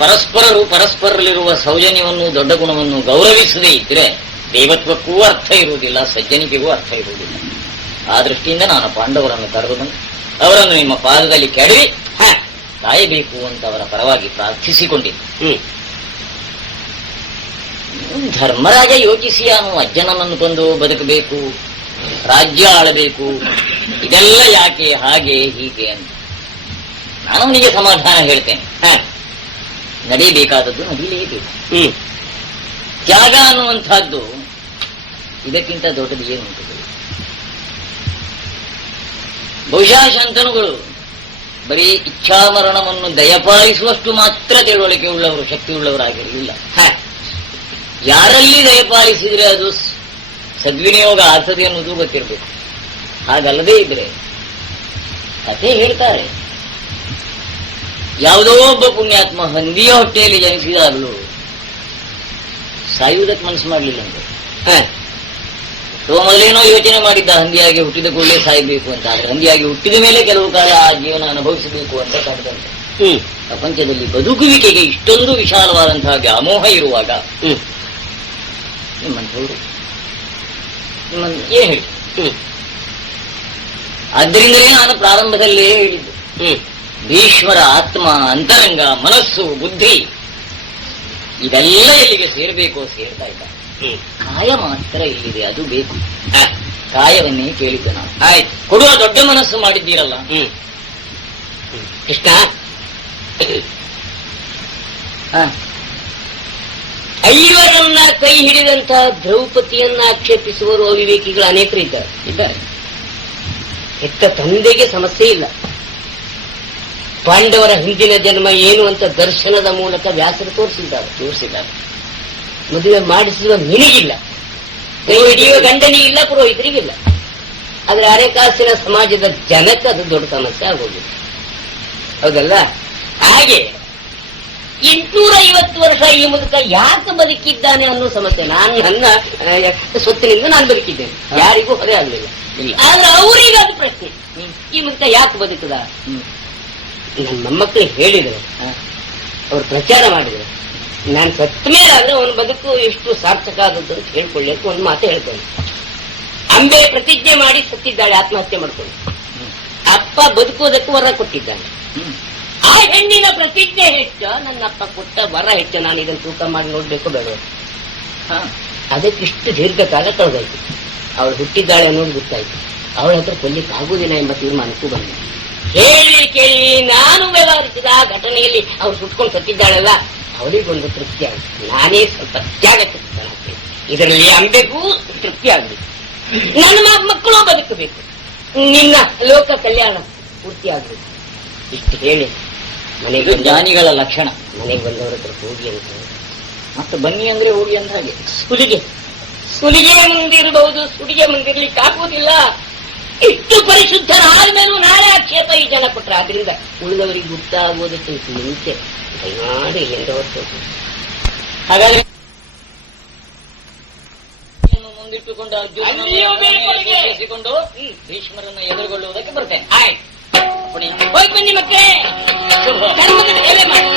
ಪರಸ್ಪರರಲ್ಲಿರುವ ಸೌಜನ್ಯವನ್ನು, ದೊಡ್ಡ ಗುಣವನ್ನು ಗೌರವಿಸದೇ ಇದ್ರೆ ದೇವತ್ವಕ್ಕೂ ಅರ್ಥ ಇರುವುದಿಲ್ಲ, ಸಜ್ಜನಿಕೆಗೂ ಅರ್ಥ ಇರುವುದಿಲ್ಲ. ಆ ದೃಷ್ಟಿಯಿಂದ ನಾನು ಪಾಂಡವರನ್ನು ಕರೆದು ಬಂದು ಅವರನ್ನು ನಿಮ್ಮ ಪಾದದಲ್ಲಿ ಕೆಡವಿ ಕಾಯಬೇಕು ಅಂತ ಅವರ ಪರವಾಗಿ ಪ್ರಾರ್ಥಿಸಿಕೊಂಡಿದ್ದೆ. ಧರ್ಮರಾಜ ಯೋಚಿಸಿ ಅವನು ಅಜ್ಜನನ್ನು ಕೊಂದು ಬದುಕಬೇಕು, ರಾಜ್ಯ ಆಳಬೇಕು, ಇದೆಲ್ಲ ಯಾಕೆ ಹಾಗೆ ಹೀಗೆ ಅಂತ ನಾನು ಅವನಿಗೆ ಸಮಾಧಾನ ಹೇಳ್ತೇನೆ. ನಡೀಬೇಕಾದದ್ದು ನಡೀಲೇಬೇಕು. ತ್ಯಾಗ ಅನ್ನುವಂಥದ್ದು ಇದಕ್ಕಿಂತ ದೊಡ್ಡದು ಏನು ಉಂಟು? ಬಹುಶಃ ಶಂತನುಗಳು ಬರೀ ಇಚ್ಛಾಮರಣವನ್ನು ದಯಪಾಲಿಸುವಷ್ಟು ಮಾತ್ರ ತಿಳುವಳಿಕೆ ಉಳ್ಳವರು, ಶಕ್ತಿ ಉಳ್ಳವರಾಗಿರಲಿಲ್ಲ. ಯಾರಲ್ಲಿ ದಯಪಾಲಿಸಿದ್ರೆ ಅದು ಸದ್ವಿನಿಯೋಗ ಆಗ್ತದೆ ಅನ್ನೋದು ಗೊತ್ತಿರಬೇಕು. ಹಾಗಲ್ಲದೇ ಇದ್ರೆ ಕಥೆ ಹೇಳ್ತಾರೆ, ಯಾವುದೋ ಒಬ್ಬ ಪುಣ್ಯಾತ್ಮ ಹಂದಿಯ ಹೊಟ್ಟೆಯಲ್ಲಿ ಜನಿಸಿದಾಗಲೂ ಸಾಯುವುದಕ್ಕೆ ಮನಸ್ಸು ಮಾಡಲಿಲ್ಲ ಅಂತ. ಮೊದಲೇನೋ ಯೋಚನೆ ಮಾಡಿದ್ದ ಹಂದಿಯಾಗಿ ಹುಟ್ಟಿದ ಕೂಡಲೇ ಸಾಯಬೇಕು ಅಂತ. ಆದ್ರೆ ಹಂದಿಯಾಗಿ ಹುಟ್ಟಿದ ಮೇಲೆ ಕೆಲವು ಕಾಲ ಆ ಜೀವನ ಅನುಭವಿಸಬೇಕು ಅಂತ ಕಂಡಂತೆ. ಪ್ರಪಂಚದಲ್ಲಿ ಬದುಕುವಿಕೆಗೆ ಇಷ್ಟೊಂದು ವಿಶಾಲವಾದಂತಹ ವ್ಯಾಮೋಹ ಇರುವಾಗ ನಿಮ್ಮಂಥವ್ರು ಏನ್ ಹೇಳಿ? ಆದ್ದರಿಂದಲೇ ನಾನು ಪ್ರಾರಂಭದಲ್ಲೇ ಹೇಳಿದ್ದು, ಭೀಷ್ಮರ ಆತ್ಮ, ಅಂತರಂಗ, ಮನಸ್ಸು, ಬುದ್ಧಿ ಇದೆಲ್ಲ ಎಲ್ಲಿಗೆ ಸೇರಬೇಕೋ ಸೇರ್ತಾ ಇದ್ದ. ಕಾಯ ಮಾತ್ರ ಇಲ್ಲಿದೆ, ಅದು ಬೇಕು. ಕಾಯವನ್ನೇ ಕೇಳಿದ್ದೆ ನಾವು. ಆಯ್ತು, ಕೊಡುವ ದೊಡ್ಡ ಮನಸ್ಸು ಮಾಡಿದ್ದೀರಲ್ಲ ಕೃಷ್ಣ. ಐವರನ್ನ ಕೈ ಹಿಡಿದಂತಹ ದ್ರೌಪದಿಯನ್ನ ಆಕ್ಷೇಪಿಸುವರು ಅವಿವೇಕಿಗಳು ಅನೇಕರು ಇದ್ದಾರೆ. ಹೆತ್ತ ತಂದೆಗೆ ಸಮಸ್ಯೆ ಇಲ್ಲ, ಪಾಂಡವರ ಹಿಂದಿನ ಜನ್ಮ ಏನು ಅಂತ ದರ್ಶನದ ಮೂಲಕ ವ್ಯಾಸರು ತೋರಿಸಿದ್ದಾರೆ. ಮದುವೆ ಮಾಡಿಸುವ ನಿನಗಿಲ್ಲ, ಕೈ ಹಿಡಿಯುವ ಗಂಡನಿಗಿಲ್ಲ, ಪುರೋಹಿತರಿಗಿಲ್ಲ. ಆದ್ರೆ ಅರೆಕಾಸಿನ ಸಮಾಜದ ಜನಕ್ಕೆ ಅದು ದೊಡ್ಡ ಸಮಸ್ಯೆ ಆಗೋದಿಲ್ಲ. ಹೌದಲ್ಲ? ಹಾಗೆ 850 ವರ್ಷ ಈ ಮುದುಕ ಯಾಕೆ ಬದುಕಿದ್ದಾನೆ ಅನ್ನೋ ಸಮಸ್ಯೆ. ನಾನು ನನ್ನ ಸ್ವತ್ತಿನಿಂದ ನಾನು ಬದುಕಿದ್ದೇನೆ, ಯಾರಿಗೂ ಹೊರೆ ಆಗಲಿಲ್ಲ. ಆದ್ರೆ ಅವರಿಗೆ ಅದು ಪ್ರಶ್ನೆ, ಈ ಮುದುಕ ಯಾಕೆ ಬದುಕದ? ನನ್ನ ಮೊಮ್ಮಕ್ಕಳಿಗೆ ಹೇಳಿದ್ರು, ಅವ್ರು ಪ್ರಚಾರ ಮಾಡಿದ್ರು, ನಾನು ಸತ್ತ ಮೇಲಾದ್ರೆ ಅವನ ಬದುಕು ಎಷ್ಟು ಸಾರ್ಥಕ ಆದದ್ದು ಅಂತ ಹೇಳ್ಕೊಳ್ಳಿ ಅಂತ ಒಂದು ಮಾತು ಹೇಳ್ತೇನೆ. ಅಂಬೆ ಪ್ರತಿಜ್ಞೆ ಮಾಡಿ ಸತ್ತಿದ್ದಾಳೆ, ಆತ್ಮಹತ್ಯೆ ಮಾಡ್ಕೊಂಡು. ಅಪ್ಪ ಬದುಕುವುದಕ್ಕೆ ವರ ಕೊಟ್ಟಿದ್ದಾನೆ. ಆ ಹೆಣ್ಣಿನ ಪ್ರತಿಜ್ಞೆ ಹೆಚ್ಚ, ನನ್ನ ಅಪ್ಪ ಕೊಟ್ಟ ವರ ಹೆಚ್ಚ. ನಾನು ಇದನ್ನು ತೂಕ ಮಾಡಿ ನೋಡ್ಬೇಕು ಬೇಡ. ಅದಕ್ಕಿಷ್ಟು ದೀರ್ಘಕಾಲ ಕಳೆದೋಯ್ತು. ಅವಳು ಹುಟ್ಟಿದ್ದಾಳೆ ಅನ್ನೋದು ಗೊತ್ತಾಯ್ತು. ಅವಳ ಹತ್ರ ಕೊಲ್ಲಿಕ್ಕೆ ಆಗುವುದಿಲ್ಲ ಎಂಬ ತೀರ್ಮಾನಕ್ಕೂ ಬಂದ. ಹೇಳಿ ಕೇಳಿ ನಾನು ವ್ಯವಹರಿಸಿದ ಆ ಘಟನೆಯಲ್ಲಿ ಅವ್ರು ಸುಟ್ಕೊಂಡು ಸತ್ತಿದ್ದಾಳಲ್ಲ, ಅವಳಿಗೊಂದು ತೃಪ್ತಿ ಆಗುತ್ತೆ. ನಾನೇ ಸ್ವಲ್ಪ ತ್ಯಾಗ ತೃಪ್ತನಾಗ್ತೇನೆ. ಇದರಲ್ಲಿ ಅಂಬೆಗೂ ತೃಪ್ತಿ ಆಗಬೇಕು, ನನ್ನ ಮಕ್ಕಳು ಬದುಕಬೇಕು, ನಿನ್ನ ಲೋಕ ಕಲ್ಯಾಣ ಪೂರ್ತಿ ಆಗಬೇಕು. ಇಷ್ಟು ಹೇಳಿ ಮನೆಗೆ ಜ್ಞಾನಿಗಳ ಲಕ್ಷಣ. ಮನೆಗೆ ಬಂದವರ ಹತ್ರ ಹೋಗಿ ಅಂತ, ಮತ್ತೆ ಬನ್ನಿ ಅಂದ್ರೆ ಹೋಗಿ ಅಂತ ಹಾಗೆ. ಸುಲಿಗೆ ಮುಂದಿರಬಹುದು, ಸುಲಿಗೆ ಮುಂದಿರ್ಲಿಕ್ಕೆ ಆಗುವುದಿಲ್ಲ. ಇಷ್ಟು ಪರಿಶುದ್ಧರಾದ್ಮೇಲೂ ನಾಳೆ ಆಕ್ಷೇಪ ಈ ಜನ ಕೊಟ್ರೆ, ಆದ್ರಿಂದ ಉಳಿದವರಿಗೆ ಗೊತ್ತಾಗುವುದಕ್ಕಿಂತ ಮುಂಚೆ ದಯಮಾಡಿ ಎಂದವತ್ತು. ಹಾಗಾದ್ರೆ ಮುಂದಿಟ್ಟುಕೊಂಡು ಭೀಷ್ಮರನ್ನು ಎದುರುಗೊಳ್ಳುವುದಕ್ಕೆ ಬರ್ತೇನೆ. ಆಯ್ತು, ಹೋಗಿ ಬನ್ನಿ ಮತ್ತೆ ಧರ್ಮದ ಸೇವೆ ಮಾಡಿ.